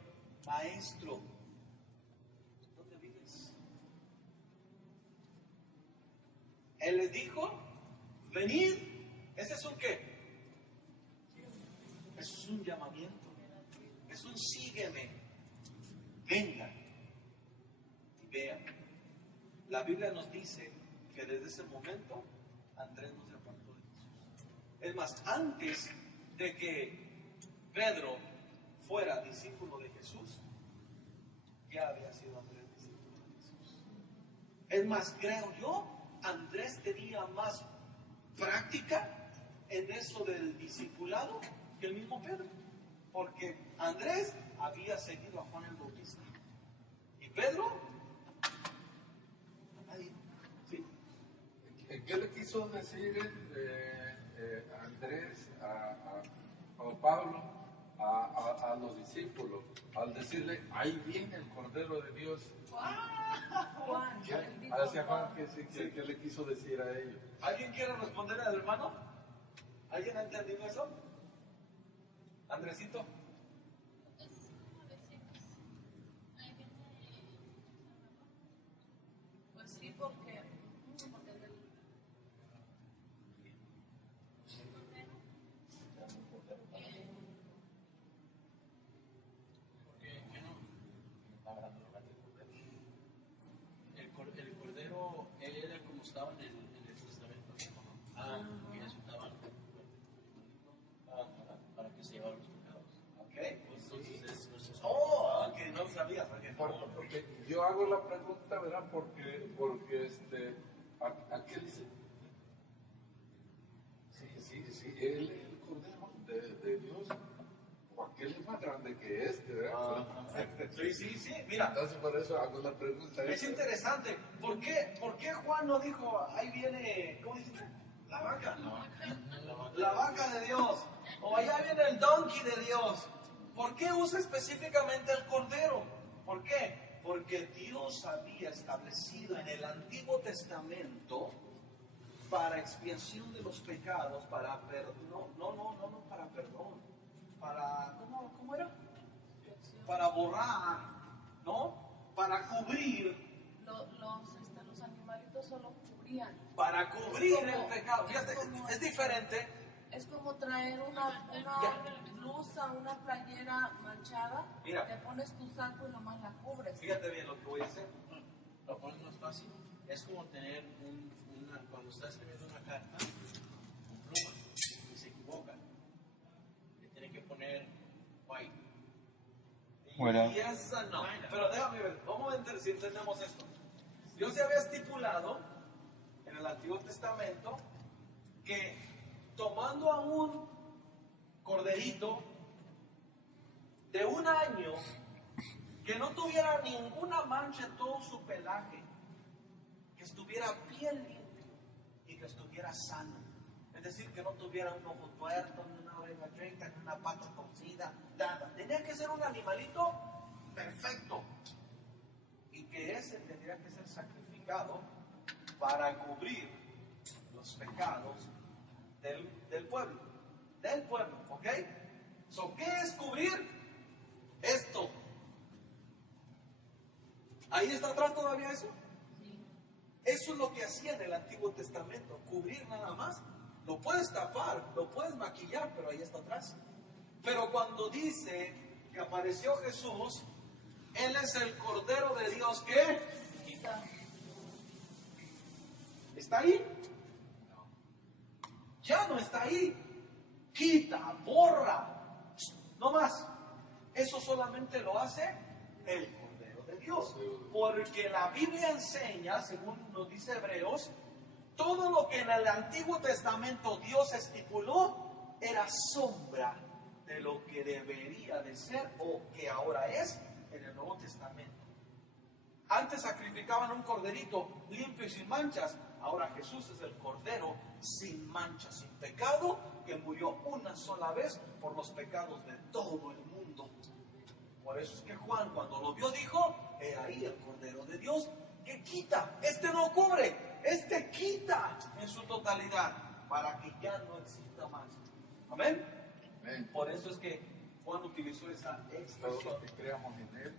maestro, ¿dónde vives? Él les dijo, venid. ¿Ese es un qué? Eso es un llamamiento. Es un sígueme. Venga y vea. La Biblia nos dice que desde ese momento Andrés no se apartó de Jesús. Es más, antes de que Pedro fuera discípulo de Jesús, ya había sido Andrés discípulo de Jesús. Es más, creo yo, Andrés tenía más práctica en eso del discipulado que el mismo Pedro. Porque Andrés había seguido a Juan el Bautista. Y Pedro, nadie. ¿Sí? ¿Qué le quiso decir Andrés o Pablo a los discípulos al decirle, ahí viene el Cordero de Dios? Juan, ¿Qué? él dijo, Hacia Juan, ¿qué le quiso decir a ellos? ¿Alguien quiere responderle al hermano? ¿Alguien ha entendido eso? Andresito. pues sí, porque del- Porque, el cordero, él era como estaba en el testamento viejo, ¿no? Que Jesús estaba para que se llevaran los pecados. Ok. Entonces es nuestro Oh, que no sabías. Porque yo hago la pregunta, ¿verdad? Porque ¿a qué dice? Sí, él es el Cordero de Dios, o aquel es más grande que ¿verdad? Sí, mira. Entonces por eso hago la pregunta. Es interesante. ¿Por qué Juan no dijo, ahí viene, ¿cómo dijiste? La vaca. La vaca de Dios. O allá viene el donkey de Dios. ¿Por qué usa específicamente el cordero? ¿Por qué? Porque Dios había establecido en el Antiguo Testamento para expiación de los pecados, para perdón, no para perdón, para, ¿cómo era? Para borrar, ¿no? Para cubrir, los animalitos solo cubrían. para cubrir Es como- el pecado. Fíjate, es como- es diferente. Es como traer una blusa, una playera manchada, Mira. te pones tu saco y nomás la cubres. Fíjate bien lo que voy a hacer. Lo pones más fácil. Es como tener cuando estás escribiendo una carta, un pluma, y se equivoca. Le tiene que poner white. Fuera. Y esa no. Pero déjame ver, vamos a ver si entendemos esto. Dios se había estipulado en el Antiguo Testamento que tomando a un corderito de 1 año que no tuviera ninguna mancha en todo su pelaje, que estuviera bien limpio y que estuviera sano. Es decir, que no tuviera un ojo tuerto, ni una oreja chueca, ni una pata torcida, nada. Tenía que ser un animalito perfecto. Y que ese tendría que ser sacrificado para cubrir los pecados del pueblo. Del pueblo, ¿ok? So, ¿qué es cubrir? Esto. ¿Ahí está atrás todavía eso? Eso es lo que hacía en el Antiguo Testamento, cubrir nada más. Lo puedes tapar, lo puedes maquillar, pero ahí está atrás. Pero cuando dice que apareció Jesús, Él es el Cordero de Dios que ¿está ahí? Ya no está ahí. Quita, borra. No más. Eso solamente lo hace el Cordero de Dios. Porque la Biblia enseña, según nos dice Hebreos, todo lo que en el Antiguo Testamento Dios estipuló era sombra de lo que debería de ser o que ahora es en el Nuevo Testamento. Antes sacrificaban un corderito limpio y sin manchas. Ahora Jesús es el cordero sin mancha, sin pecado, que murió una sola vez por los pecados de todo el mundo. Por eso es que Juan, cuando lo vio, dijo: he ahí el Cordero de Dios que quita. Este no cubre, este quita en su totalidad para que ya no exista más. Amén. Amén. Por eso es que Juan utilizó esa Todos expresión. los que creamos en Él,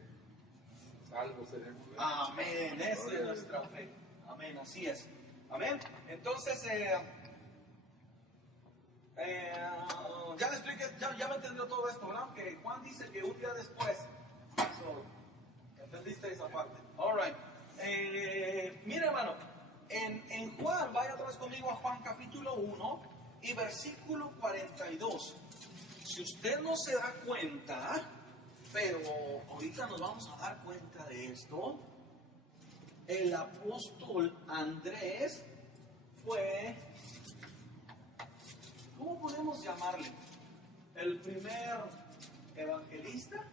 salvos seremos. Amén, esa es nuestra fe. Amén, así es. Amén. Entonces, ya le expliqué, ya me entendió todo esto, ¿verdad? Que Juan dice que un día después. ¿Entendiste esa parte? All right. Mira, hermano, en Juan, vaya atrás conmigo a Juan capítulo 1 y versículo 42. Si usted no se da cuenta, pero ahorita nos vamos a dar cuenta de esto, el apóstol Andrés fue, ¿cómo podemos llamarle? El primer evangelista,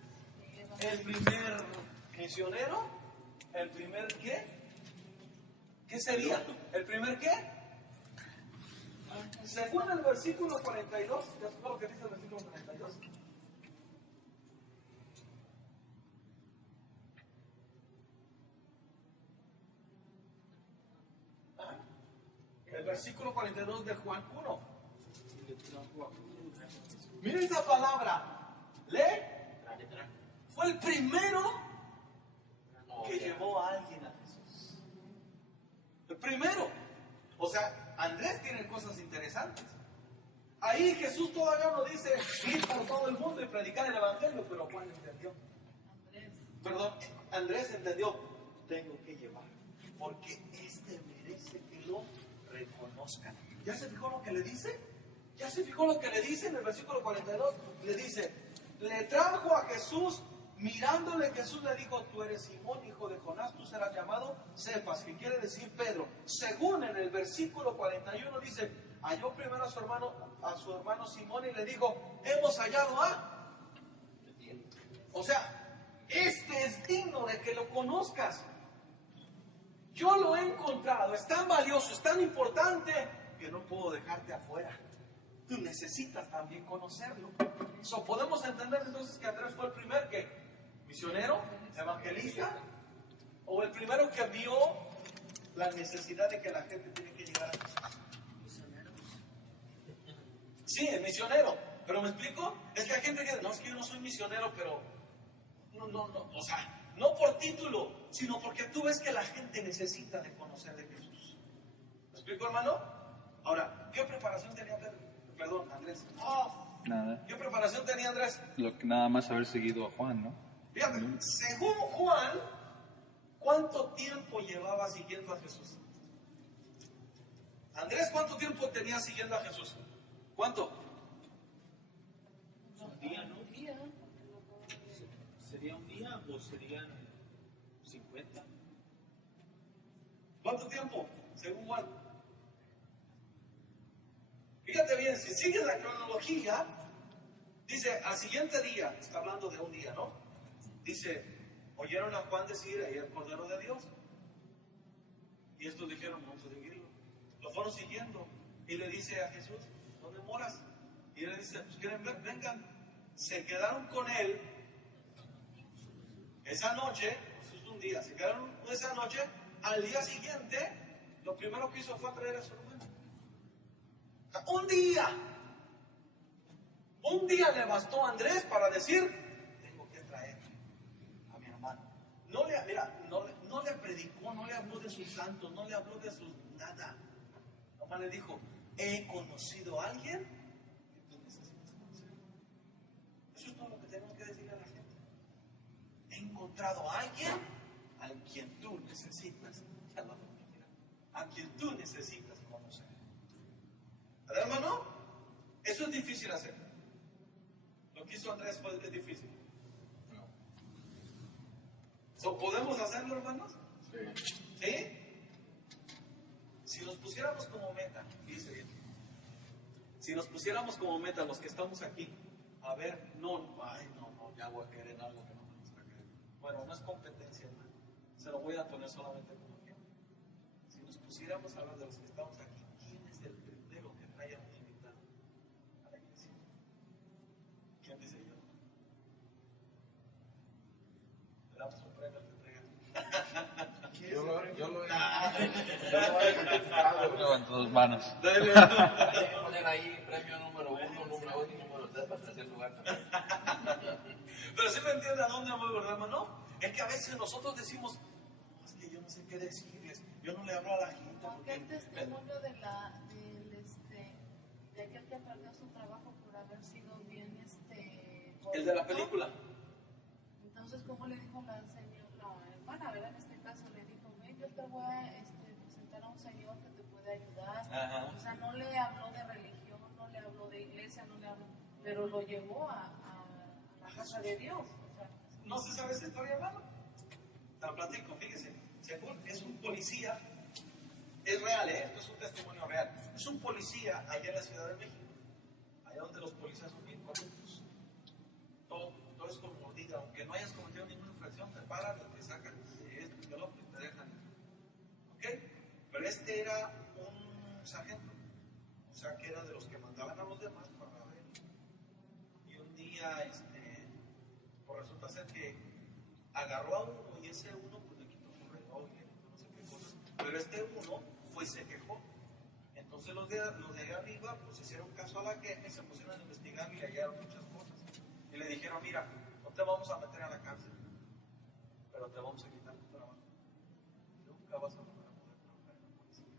el primer misionero, el primer ¿qué? ¿Qué sería? ¿El primer qué? Según el versículo 42, ya supongo lo que dice el versículo 42. El versículo 42 de Juan 1. Mira esa palabra. Lee. Fue el primero que llevó a alguien a Jesús. El primero. O sea, Andrés tiene cosas interesantes. Ahí Jesús todavía no dice ir por todo el mundo y predicar el evangelio, pero Juan entendió. Andrés entendió. Tengo que llevar, porque este merece que lo reconozcan. ¿Ya se fijó lo que le dice? ¿Ya se fijó lo que le dice en el versículo 42? Le dice, le trajo a Jesús, mirándole Jesús le dijo, tú eres Simón, hijo de Jonás, tú serás llamado Cefas, que quiere decir Pedro. Según en el versículo 41 dice, halló primero a su hermano Simón y le dijo, hemos hallado a... O sea, este es digno de que lo conozcas. Yo lo he encontrado, es tan valioso, es tan importante, que no puedo dejarte afuera. Tú necesitas también conocerlo. Podemos entender entonces que Andrés fue el primer que misionero, evangelista, o el primero que vio la necesidad de que la gente tiene que llegar a Jesús. ¿Misionero? Sí, el misionero. Pero ¿me explico? Es que hay gente que no, es que yo no soy misionero, pero no, o sea, no por título, sino porque tú ves que la gente necesita de conocer de Jesús. ¿Me explico, hermano? Ahora, ¿qué preparación tenía Andrés? Nada. ¿Qué preparación tenía Andrés? Nada más haber seguido a Juan, ¿no? Fíjate, según Juan, ¿cuánto tiempo llevaba siguiendo a Jesús? Andrés, ¿cuánto tiempo tenía siguiendo a Jesús? ¿Cuánto? Un día, ¿no? ¿Sería un día o serían 50? ¿Cuánto tiempo? Según Juan. Fíjate bien, si sigues la cronología, dice, al siguiente día, está hablando de un día, ¿no? Dice, oyeron a Juan decir, ahí el Cordero de Dios. Y estos dijeron, vamos a seguirlo. Lo fueron siguiendo. Y le dice a Jesús, ¿dónde moras? Y él le dice, pues quieren ver, vengan. Se quedaron con él esa noche, eso es un día, se quedaron esa noche. Al día siguiente, lo primero que hizo fue traer a su hermano. Un día le bastó a Andrés para decir, tengo que traer a mi hermano. No le predicó, no le habló de sus santos, no le habló de sus nada. Nomás le dijo, he conocido a alguien que tú necesitas conocer. Eso es todo lo que tenemos que decirle a la gente. He encontrado a alguien a quien tú necesitas, a quien tú necesitas conocer. ¿Verdad, hermano? Eso es difícil hacer. Lo que hizo Andrés es difícil. ¿Podemos hacerlo, hermanos? Sí. ¿Sí? Si nos pusiéramos como meta, dice bien, si nos pusiéramos como meta los que estamos aquí, a ver, no, ya voy a querer en algo que no me gusta querer. Bueno, no es competencia, hermano. Se lo voy a poner solamente como ejemplo. Si nos pusiéramos a hablar de los que estamos aquí, ¿quién es el primero que trae a un invitado a la iglesia? ¿Quién dice yo? Le damos un premio al que traiga. Yo lo he identificado. Levantó dos manos. Hay que poner ahí premio número 1, número 2 y número 3 para el tercer lugar también. Pero si me entiende a dónde voy, ¿verdad, hermano? Es que a veces nosotros decimos, es que yo no sé qué decirles, yo no le hablo a la gente. Aunque el testimonio de aquel que perdió su trabajo por haber sido bien El de la corrupto. película. Entonces, ¿cómo le dijo la hermana, verdad? En este caso le dijo, ven, yo te voy a presentar a un señor que te puede ayudar. Ajá. O sea, no le habló de religión, no le habló de iglesia, no le habló, pero lo llevó a la casa de Dios. O sea, ¿No se sabe esa historia, hermano? Te la platico, fíjese. Según es un policía, es real, esto es un testimonio real. Es un policía allá en la Ciudad de México, allá donde los policías son bien corruptos. Todo es con mordida, aunque no hayas cometido ninguna infracción, te paran y te sacan de esto y de lo otro y te dejan. ¿Ok? Pero este era un sargento, o sea que era de los que mandaban a los demás para ver. Y un día, pues resulta ser que agarró a uno y ese uno pues le quitó su reloj y le quitó no sé qué cosas. Pero este uno fue y se quejó. Entonces los de allá arriba pues hicieron caso a la queja y se pusieron a investigar y le hallaron muchas cosas. Y le dijeron, mira, no te vamos a meter a la cárcel, pero te vamos a quitar tu trabajo. Nunca vas a volver a poder trabajar en la policía.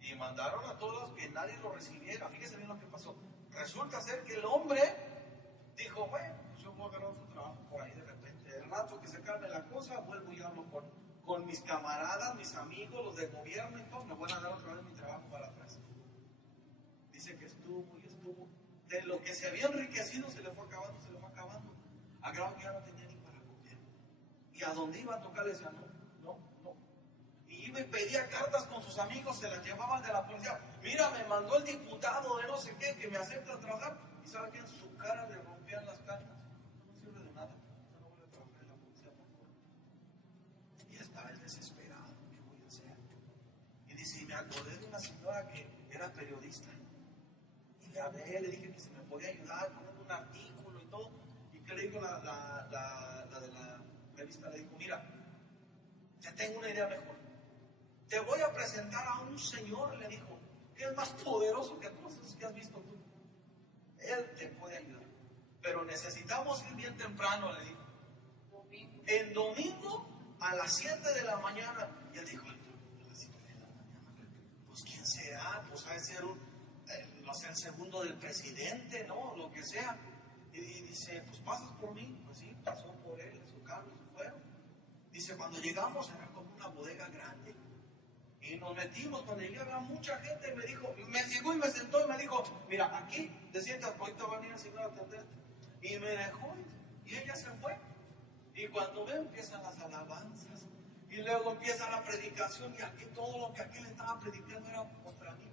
Y mandaron a todos que nadie lo recibiera. Fíjese bien lo que pasó. Resulta ser que el hombre dijo, bueno, pues yo voy a agarrar otro trabajo por ahí de repente. El rato que se calme la cosa, vuelvo y hablo con mis camaradas, mis amigos, los del gobierno y todo, me van a dar otra vez mi trabajo para atrás. Dice que estuvo y estuvo. De lo que se había enriquecido se le fue acabando, a grado que ya no tenía ni para comer. Y a donde iba a tocar le decía, no. Y iba y pedía cartas con sus amigos, se las llevaban de la policía. Mira, me mandó el diputado de no sé qué, que me acepta a trabajar. Y sabe que en su cara le rompían las canas. No sirve de nada, usted no vuelve a trabajar en la policía por corrupto. Y estaba él desesperado, ¿qué voy a hacer? Y dice, y me acordé de una señora que era periodista. Y le hablé, le dije que si me podía ayudar con un artículo y todo. Y que le dijo la de la revista, le dijo, mira, ya tengo una idea mejor. Te voy a presentar a un señor, le dijo, que es más poderoso que todos esos que has visto tú. Él te puede ayudar. Pero necesitamos ir bien temprano, le dijo. En domingo a las 7 de la mañana. Y él dijo, a las 7 de la mañana. Pues quién será, pues ha de ser no sé, el segundo del presidente, ¿no? Lo que sea. Y dice, pues pasas por mí. Pues sí, pasó por él, en su carro, se fueron. Dice, cuando llegamos era como una bodega grande. Y nos metimos, cuando llegué había mucha gente, me llegó y me sentó y me dijo, mira, aquí te sientas, ahorita va a venir el señor a atenderte. Y me dejó y ella se fue. Y cuando ve empiezan las alabanzas. Y luego empieza la predicación y aquí todo lo que aquí le estaba predicando era contra mí.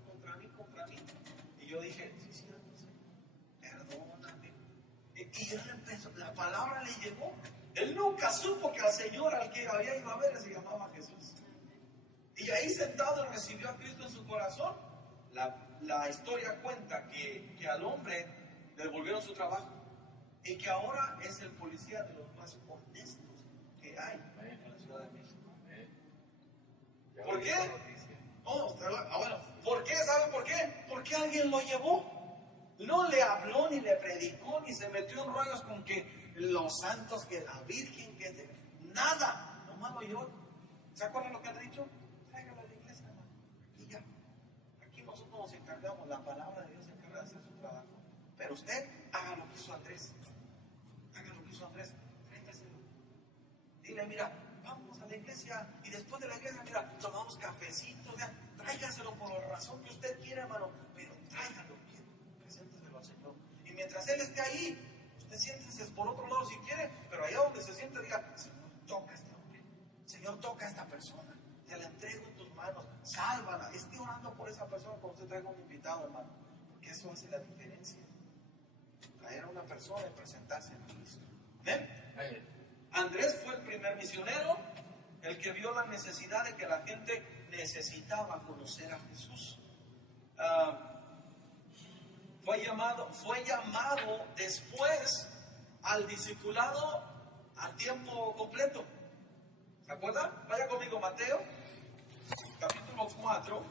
Y yo dije, sí, cierto, Señor, perdóname. Y él empezó, la palabra le llegó. Él nunca supo que al Señor al que había ido a ver se llamaba Jesús. Y ahí sentado recibió a Cristo en su corazón. La historia cuenta que al hombre le devolvieron su trabajo y que ahora es el policía de los más honestos que hay en la Ciudad de México. ¿Por qué? Bueno, ¿por qué? ¿Saben por qué? Porque alguien lo llevó. No le habló, ni le predicó, ni se metió en rollos con que los santos, que la Virgen, nada. Nomás lo llevó. ¿Se acuerdan lo que le he dicho? Tráigalo a la iglesia, hermano. Y ya. Aquí nosotros nos encargamos, la palabra de Dios se encarga de hacer su trabajo. Pero usted haga lo que hizo Andrés. Tráigaselo. Dile, mira, vamos a la iglesia y después de la iglesia, mira, tomamos cafecito, tráigaselo por la razón que usted quiera, hermano, pero tráigalo, presénteselo al Señor. Y mientras Él esté ahí, usted siéntese por otro lado si quiere, pero allá donde se siente, diga, Señor, toca a este hombre, Señor, toca a esta persona, te la entrego en tus manos, sálvala, esté orando por esa persona cuando usted traiga un invitado, hermano, porque eso hace la diferencia. Traer a una persona y presentarse a Cristo. ¿Ven? Andrés fue el primer misionero, el que vio la necesidad de que la gente necesitaba conocer a Jesús. Fue llamado después al discipulado a tiempo completo. ¿Se acuerdan? Vaya conmigo, Mateo, capítulo 4.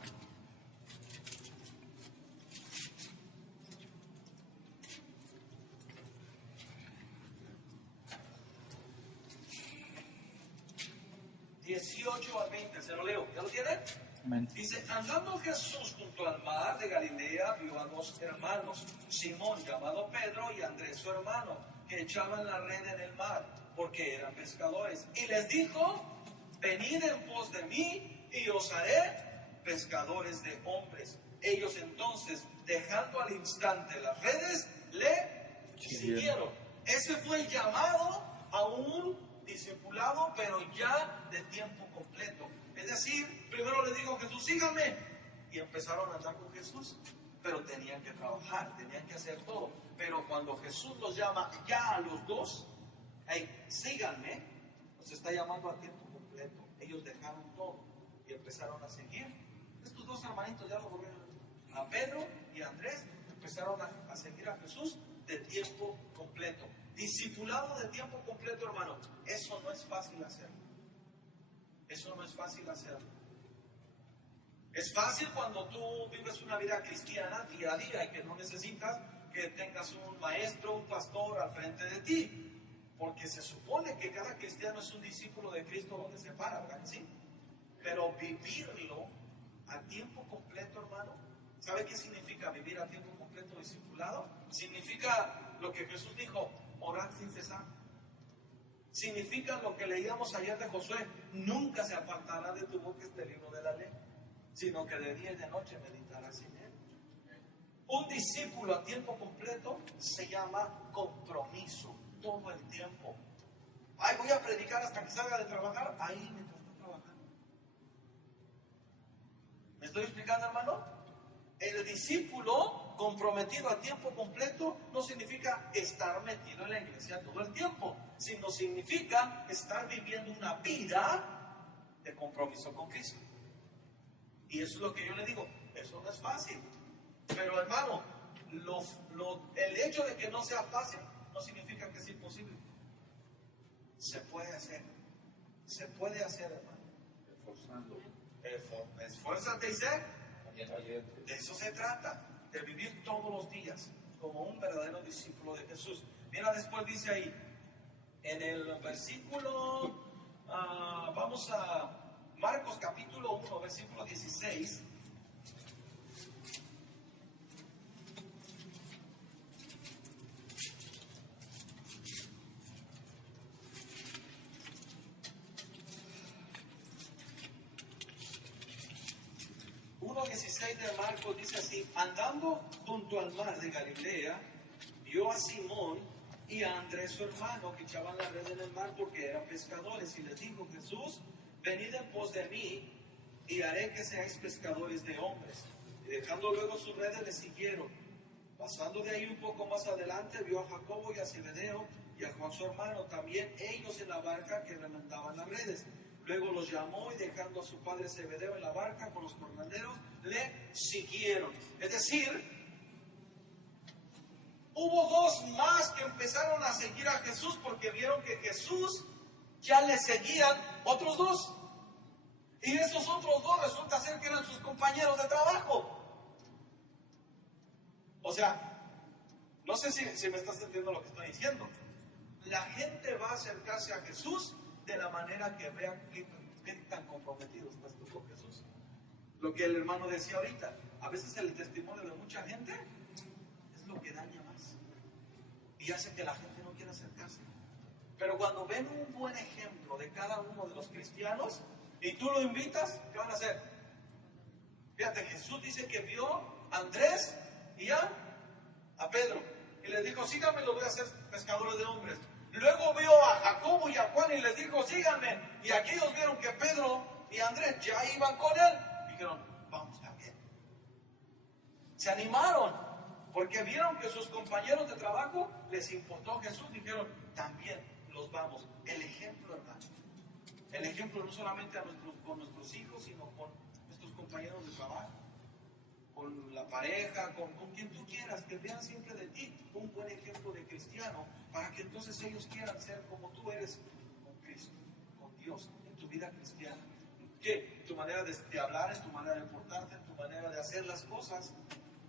(18 al 20), se lo leo. ¿Ya lo tienen? Amén. Dice, andando Jesús junto al mar de Galilea, vio a dos hermanos, Simón llamado Pedro y Andrés su hermano, que echaban la red en el mar, porque eran pescadores. Y les dijo, venid en pos de mí, y os haré pescadores de hombres. Ellos entonces, dejando al instante las redes, le siguieron. Ese fue el llamado a un discipulado, pero ya de tiempo completo. Es decir, primero le dijo Jesús, síganme. Y empezaron a andar con Jesús. Pero tenían que trabajar, tenían que hacer todo. Pero cuando Jesús los llama ya a los dos, hey, síganme, los está llamando a tiempo completo. Ellos dejaron todo y empezaron a seguir. Estos dos hermanitos ya lo volvieron a Pedro y a Andrés, empezaron a seguir a Jesús de tiempo completo. Discipulado de tiempo completo, hermano, eso no es fácil hacerlo. Eso no es fácil hacerlo. Es fácil cuando tú vives una vida cristiana día a día y que no necesitas que tengas un maestro, un pastor al frente de ti. Porque se supone que cada cristiano es un discípulo de Cristo donde se para, ¿verdad que sí? Pero vivirlo a tiempo completo, hermano, ¿sabe qué significa vivir a tiempo completo discipulado? Significa lo que Jesús dijo, orar sin cesar. Significa lo que leíamos ayer de Josué, nunca se apartará de tu boca este libro de la ley, sino que de día y de noche meditarás en él. Un discípulo a tiempo completo se llama compromiso, todo el tiempo. Ay, voy a predicar hasta que salga de trabajar, ahí mientras estoy trabajando. ¿Me estoy explicando, hermano? El discípulo comprometido a tiempo completo no significa estar metido en la iglesia todo el tiempo, sino significa estar viviendo una vida de compromiso con Cristo. Y eso es lo que yo le digo, eso no es fácil. Pero hermano, el hecho de que no sea fácil no significa que es imposible. Se puede hacer, hermano. Esforzando. Esfuérzate y sé. De eso se trata, de vivir todos los días como un verdadero discípulo de Jesús. Mira, después dice ahí, en el versículo, vamos a Marcos capítulo 1, versículo 16. De Marcos dice así, andando junto al mar de Galilea, vio a Simón y a Andrés su hermano que echaban la red en el mar porque eran pescadores, y les dijo Jesús, venid en pos de mí y haré que seáis pescadores de hombres. Y dejando luego sus redes le siguieron. Pasando de ahí un poco más adelante vio a Jacobo y a Zebedeo y a Juan su hermano, también ellos en la barca que remontaban las redes. Luego los llamó y dejando a su padre Zebedeo en la barca con los jornaleros, le siguieron. Es decir, hubo dos más que empezaron a seguir a Jesús porque vieron que Jesús ya le seguían otros dos. Y esos otros dos resulta ser que eran sus compañeros de trabajo. O sea, no sé si me estás entendiendo lo que estoy diciendo. La gente va a acercarse a Jesús de la manera que vean qué tan comprometido estás tú con Jesús. Lo que el hermano decía ahorita, a veces el testimonio de mucha gente es lo que daña más y hace que la gente no quiera acercarse. Pero cuando ven un buen ejemplo de cada uno de los cristianos y tú lo invitas, ¿qué van a hacer? Fíjate, Jesús dice que vio a Andrés y a Pedro y les dijo, síganme, los voy a hacer pescadores de hombres. Luego vio a Jacobo y a Juan y les dijo, síganme. Y aquellos vieron que Pedro y Andrés ya iban con él. Dijeron, vamos también. Se animaron porque vieron que sus compañeros de trabajo les importó Jesús. Dijeron, también los vamos. El ejemplo, hermano. El ejemplo no solamente con nuestros hijos, sino con nuestros compañeros de trabajo. Con la pareja, con quien tú quieras, que vean siempre de ti un buen ejemplo de cristiano, para que entonces ellos quieran ser como tú eres con Cristo, con Dios, en tu vida cristiana. ¿Qué? En tu manera de hablar, en tu manera de portarte, en tu manera de hacer las cosas,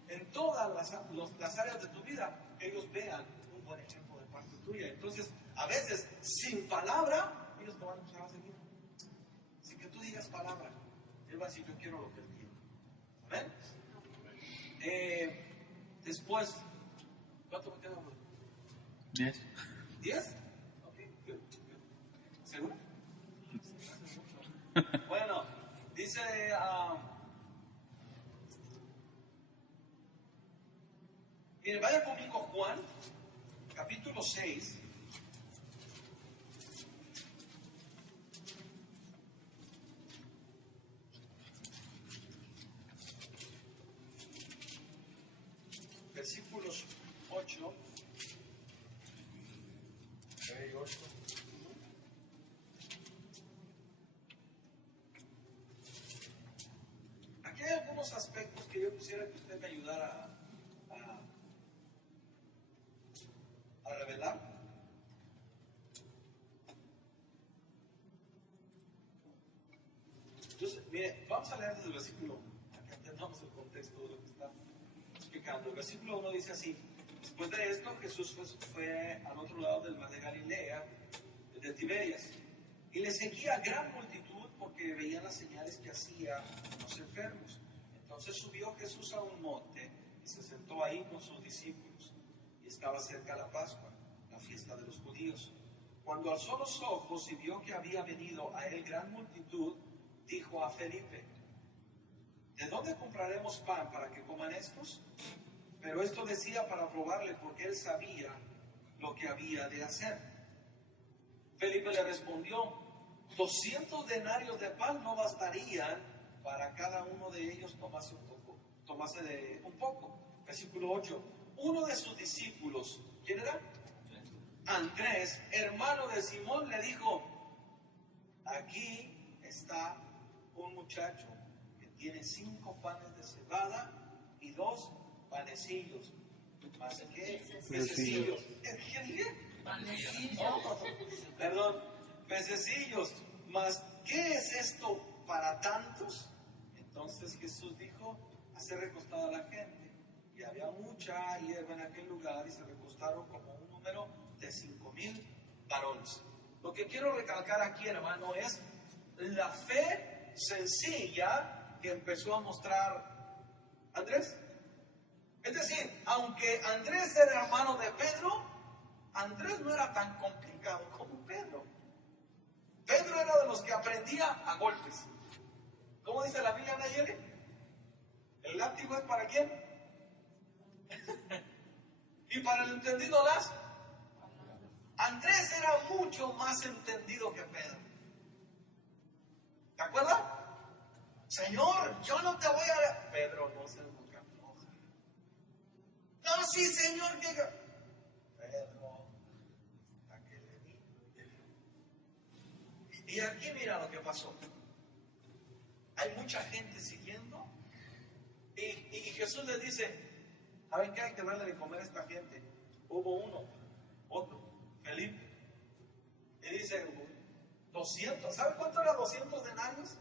en todas las áreas de tu vida, que ellos vean un buen ejemplo de parte tuya. Entonces, a veces, sin palabra, ellos te van a empezar a seguir. Sin que tú digas palabra, Él va a decir, yo quiero lo que Él quiere. ¿Amén? Después, ¿cuánto me queda? 10. ¿10? Ok, good. ¿Seguro? Bueno, dice, mire, vaya conmigo Juan, capítulo 6. Versículos 8. Aquí hay algunos aspectos que yo quisiera que usted me ayudara a revelar. Entonces, mire, vamos a leer desde el versículo, para que entendamos el contexto de lo que está explicando. El versículo 1 dice así: después de esto, Jesús fue al otro lado del mar de Galilea, de Tiberias, y le seguía gran multitud porque veían las señales que hacía los enfermos. Entonces subió Jesús a un monte y se sentó ahí con sus discípulos. Y estaba cerca la Pascua, la fiesta de los judíos. Cuando alzó los ojos y vio que había venido a él gran multitud, dijo a Felipe: ¿de dónde compraremos pan para que coman estos? Pero esto decía para probarle, porque él sabía lo que había de hacer. Felipe le respondió: 200 denarios de pan no bastarían para cada uno de ellos tomase un poco. Versículo 8. Uno de sus discípulos, ¿quién era? Andrés, hermano de Simón, le dijo: aquí está un muchacho que tiene 5 panes de cebada y 2 panecillos. ¿Más qué? Pececillos. ¿Qué dije? Oh, perdón, pececillos. ¿Más qué es esto para tantos? Entonces Jesús dijo: hace recostada a la gente. Y había mucha hierba en aquel lugar y se recostaron como un número de 5,000 varones. Lo que quiero recalcar aquí, hermano, es la fe sencilla que empezó a mostrar Andrés. Es decir, aunque Andrés era hermano de Pedro, Andrés no era tan complicado como Pedro. Pedro era de los que aprendía a golpes. ¿Cómo dice la Biblia, Nayeli? ¿El látigo es para quién? Y para el entendido las. Andrés era mucho más entendido que Pedro. ¿Te acuerdas? Señor, yo no te voy a... Pedro no se enoja. No, sí, Señor, que... Pedro, ¿a qué le di? Y aquí mira lo que pasó. Hay mucha gente siguiendo y Jesús les dice: a ver, ¿qué hay que darle de comer a esta gente? Hubo uno, otro, Felipe, y dice 200. ¿Sabe cuánto era 200 denarios?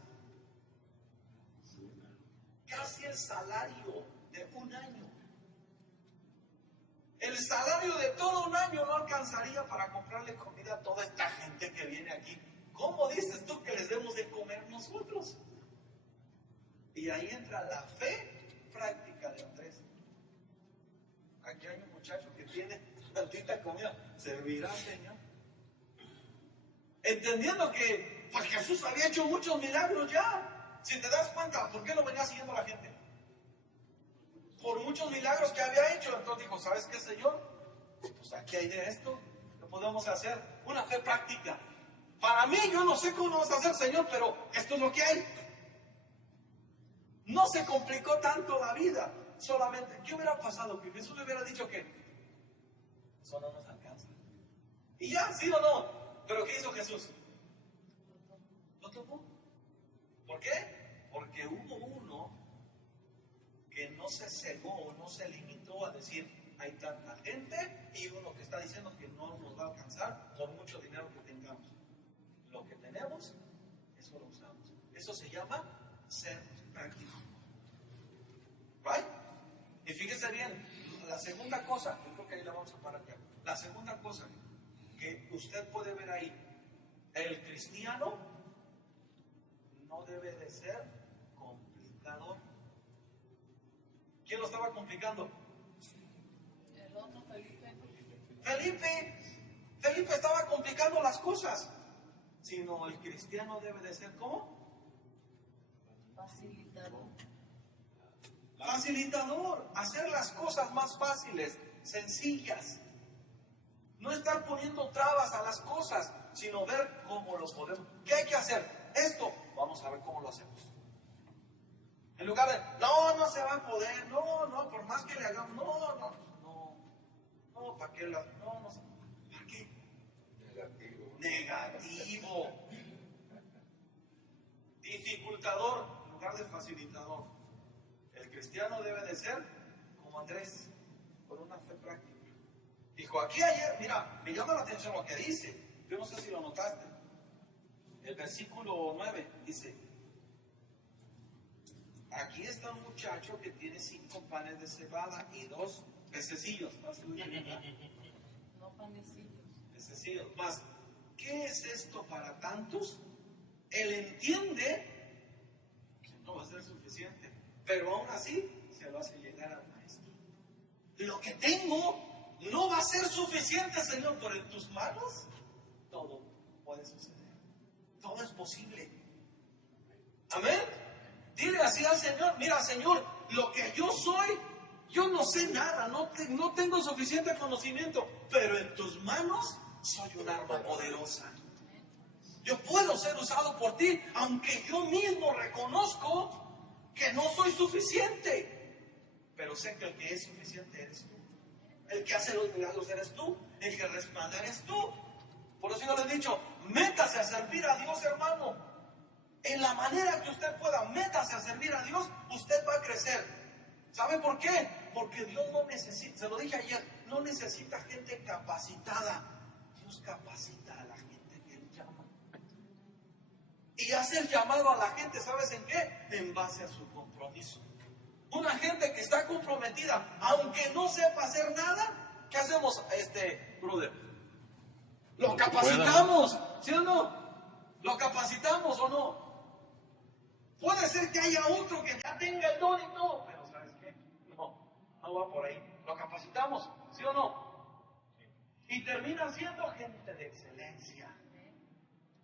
Casi el salario de un año. El salario de todo un año no alcanzaría para comprarle comida a toda esta gente que viene aquí. ¿Cómo dices tú que les debemos de comer nosotros? Y ahí entra la fe práctica de Andrés. Aquí hay un muchacho que tiene tantita comida. ¿Servirá, Señor? Entendiendo que pues Jesús había hecho muchos milagros ya. Si te das cuenta, ¿por qué lo venía siguiendo la gente? Por muchos milagros que había hecho. Entonces dijo: ¿sabes qué, Señor? Pues aquí hay de esto. ¿Qué podemos hacer? Una fe práctica. Para mí, yo no sé cómo lo vas a hacer, Señor, pero esto es lo que hay. No se complicó tanto la vida. Solamente, ¿qué hubiera pasado? Que Jesús le hubiera dicho que eso no nos alcanza. Y ya, sí o no. Pero ¿qué hizo Jesús? Lo tomó. ¿Por qué? Porque hubo uno que no se cegó, no se limitó a decir: hay tanta gente, y uno que está diciendo que no nos va a alcanzar por mucho dinero que tengamos. Lo que tenemos, eso lo usamos. Eso se llama ser práctico. ¿Right? Y fíjese bien, la segunda cosa, yo creo que ahí la vamos a parar ya. La segunda cosa que usted puede ver ahí: el cristiano no debe de ser facilitador. ¿Quién lo estaba complicando? El otro Felipe. Felipe estaba complicando las cosas. Sino el cristiano debe de ser ¿cómo? Facilitador. Facilitador, hacer las cosas más fáciles, sencillas. No estar poniendo trabas a las cosas, sino ver cómo lo podemos. ¿Qué hay que hacer? Esto, vamos a ver cómo lo hacemos. En lugar de, no se va a poder, no, por más que le hagamos, no, ¿para qué? ¿Para qué? Negativo. Dificultador en lugar de facilitador. El cristiano debe de ser como Andrés, con una fe práctica. Dijo, aquí ayer, mira, me llama la atención lo que dice. Yo no sé si lo notaste. El versículo 9 dice, aquí está un muchacho que tiene 5 panes de cebada y 2 pececillos. No panecillos. Pececillos. Más, ¿qué es esto para tantos? Él entiende que no va a ser suficiente, pero aún así se lo hace llegar al maestro. Lo que tengo no va a ser suficiente, Señor, pero en tus manos todo puede suceder. Todo es posible. Amén. Dile así al Señor, mira, Señor, lo que yo soy, yo no sé nada, no tengo suficiente conocimiento, pero en tus manos soy un arma poderosa. Yo puedo ser usado por ti, aunque yo mismo reconozco que no soy suficiente. Pero sé que el que es suficiente eres tú. El que hace los milagros eres tú. El que respalda eres tú. Por eso yo le he dicho, métase a servir a Dios, hermano. En la manera que usted pueda, métase a servir a Dios, usted va a crecer. ¿Sabe por qué? Porque Dios no necesita, se lo dije ayer, no necesita gente capacitada. Dios capacita a la gente que Él llama. Y hace el llamado a la gente, ¿sabes en qué? En base a su compromiso. Una gente que está comprometida, aunque no sepa hacer nada, ¿qué hacemos, brother? Lo capacitamos, ¿sí o no? ¿Lo capacitamos o no? Puede ser que haya otro que ya tenga el don y todo, pero ¿sabes qué? No va por ahí. Lo capacitamos, ¿sí o no? Y termina siendo gente de excelencia.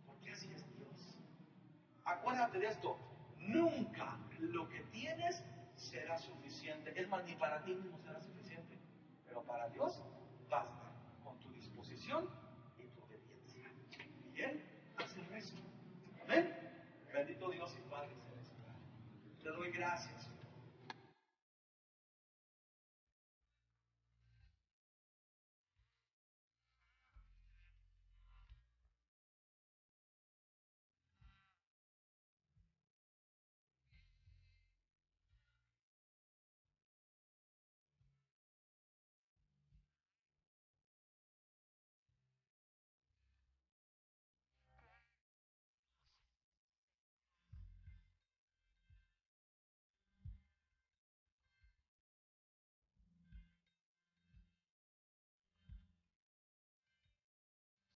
Porque así es Dios. Acuérdate de esto, nunca lo que tienes será suficiente. Es más, ni para ti mismo será suficiente. Pero para Dios basta con tu disposición y tu obediencia. Y Él hace el resto. Amén. Bendito Dios y Padre celestial. Te doy gracias.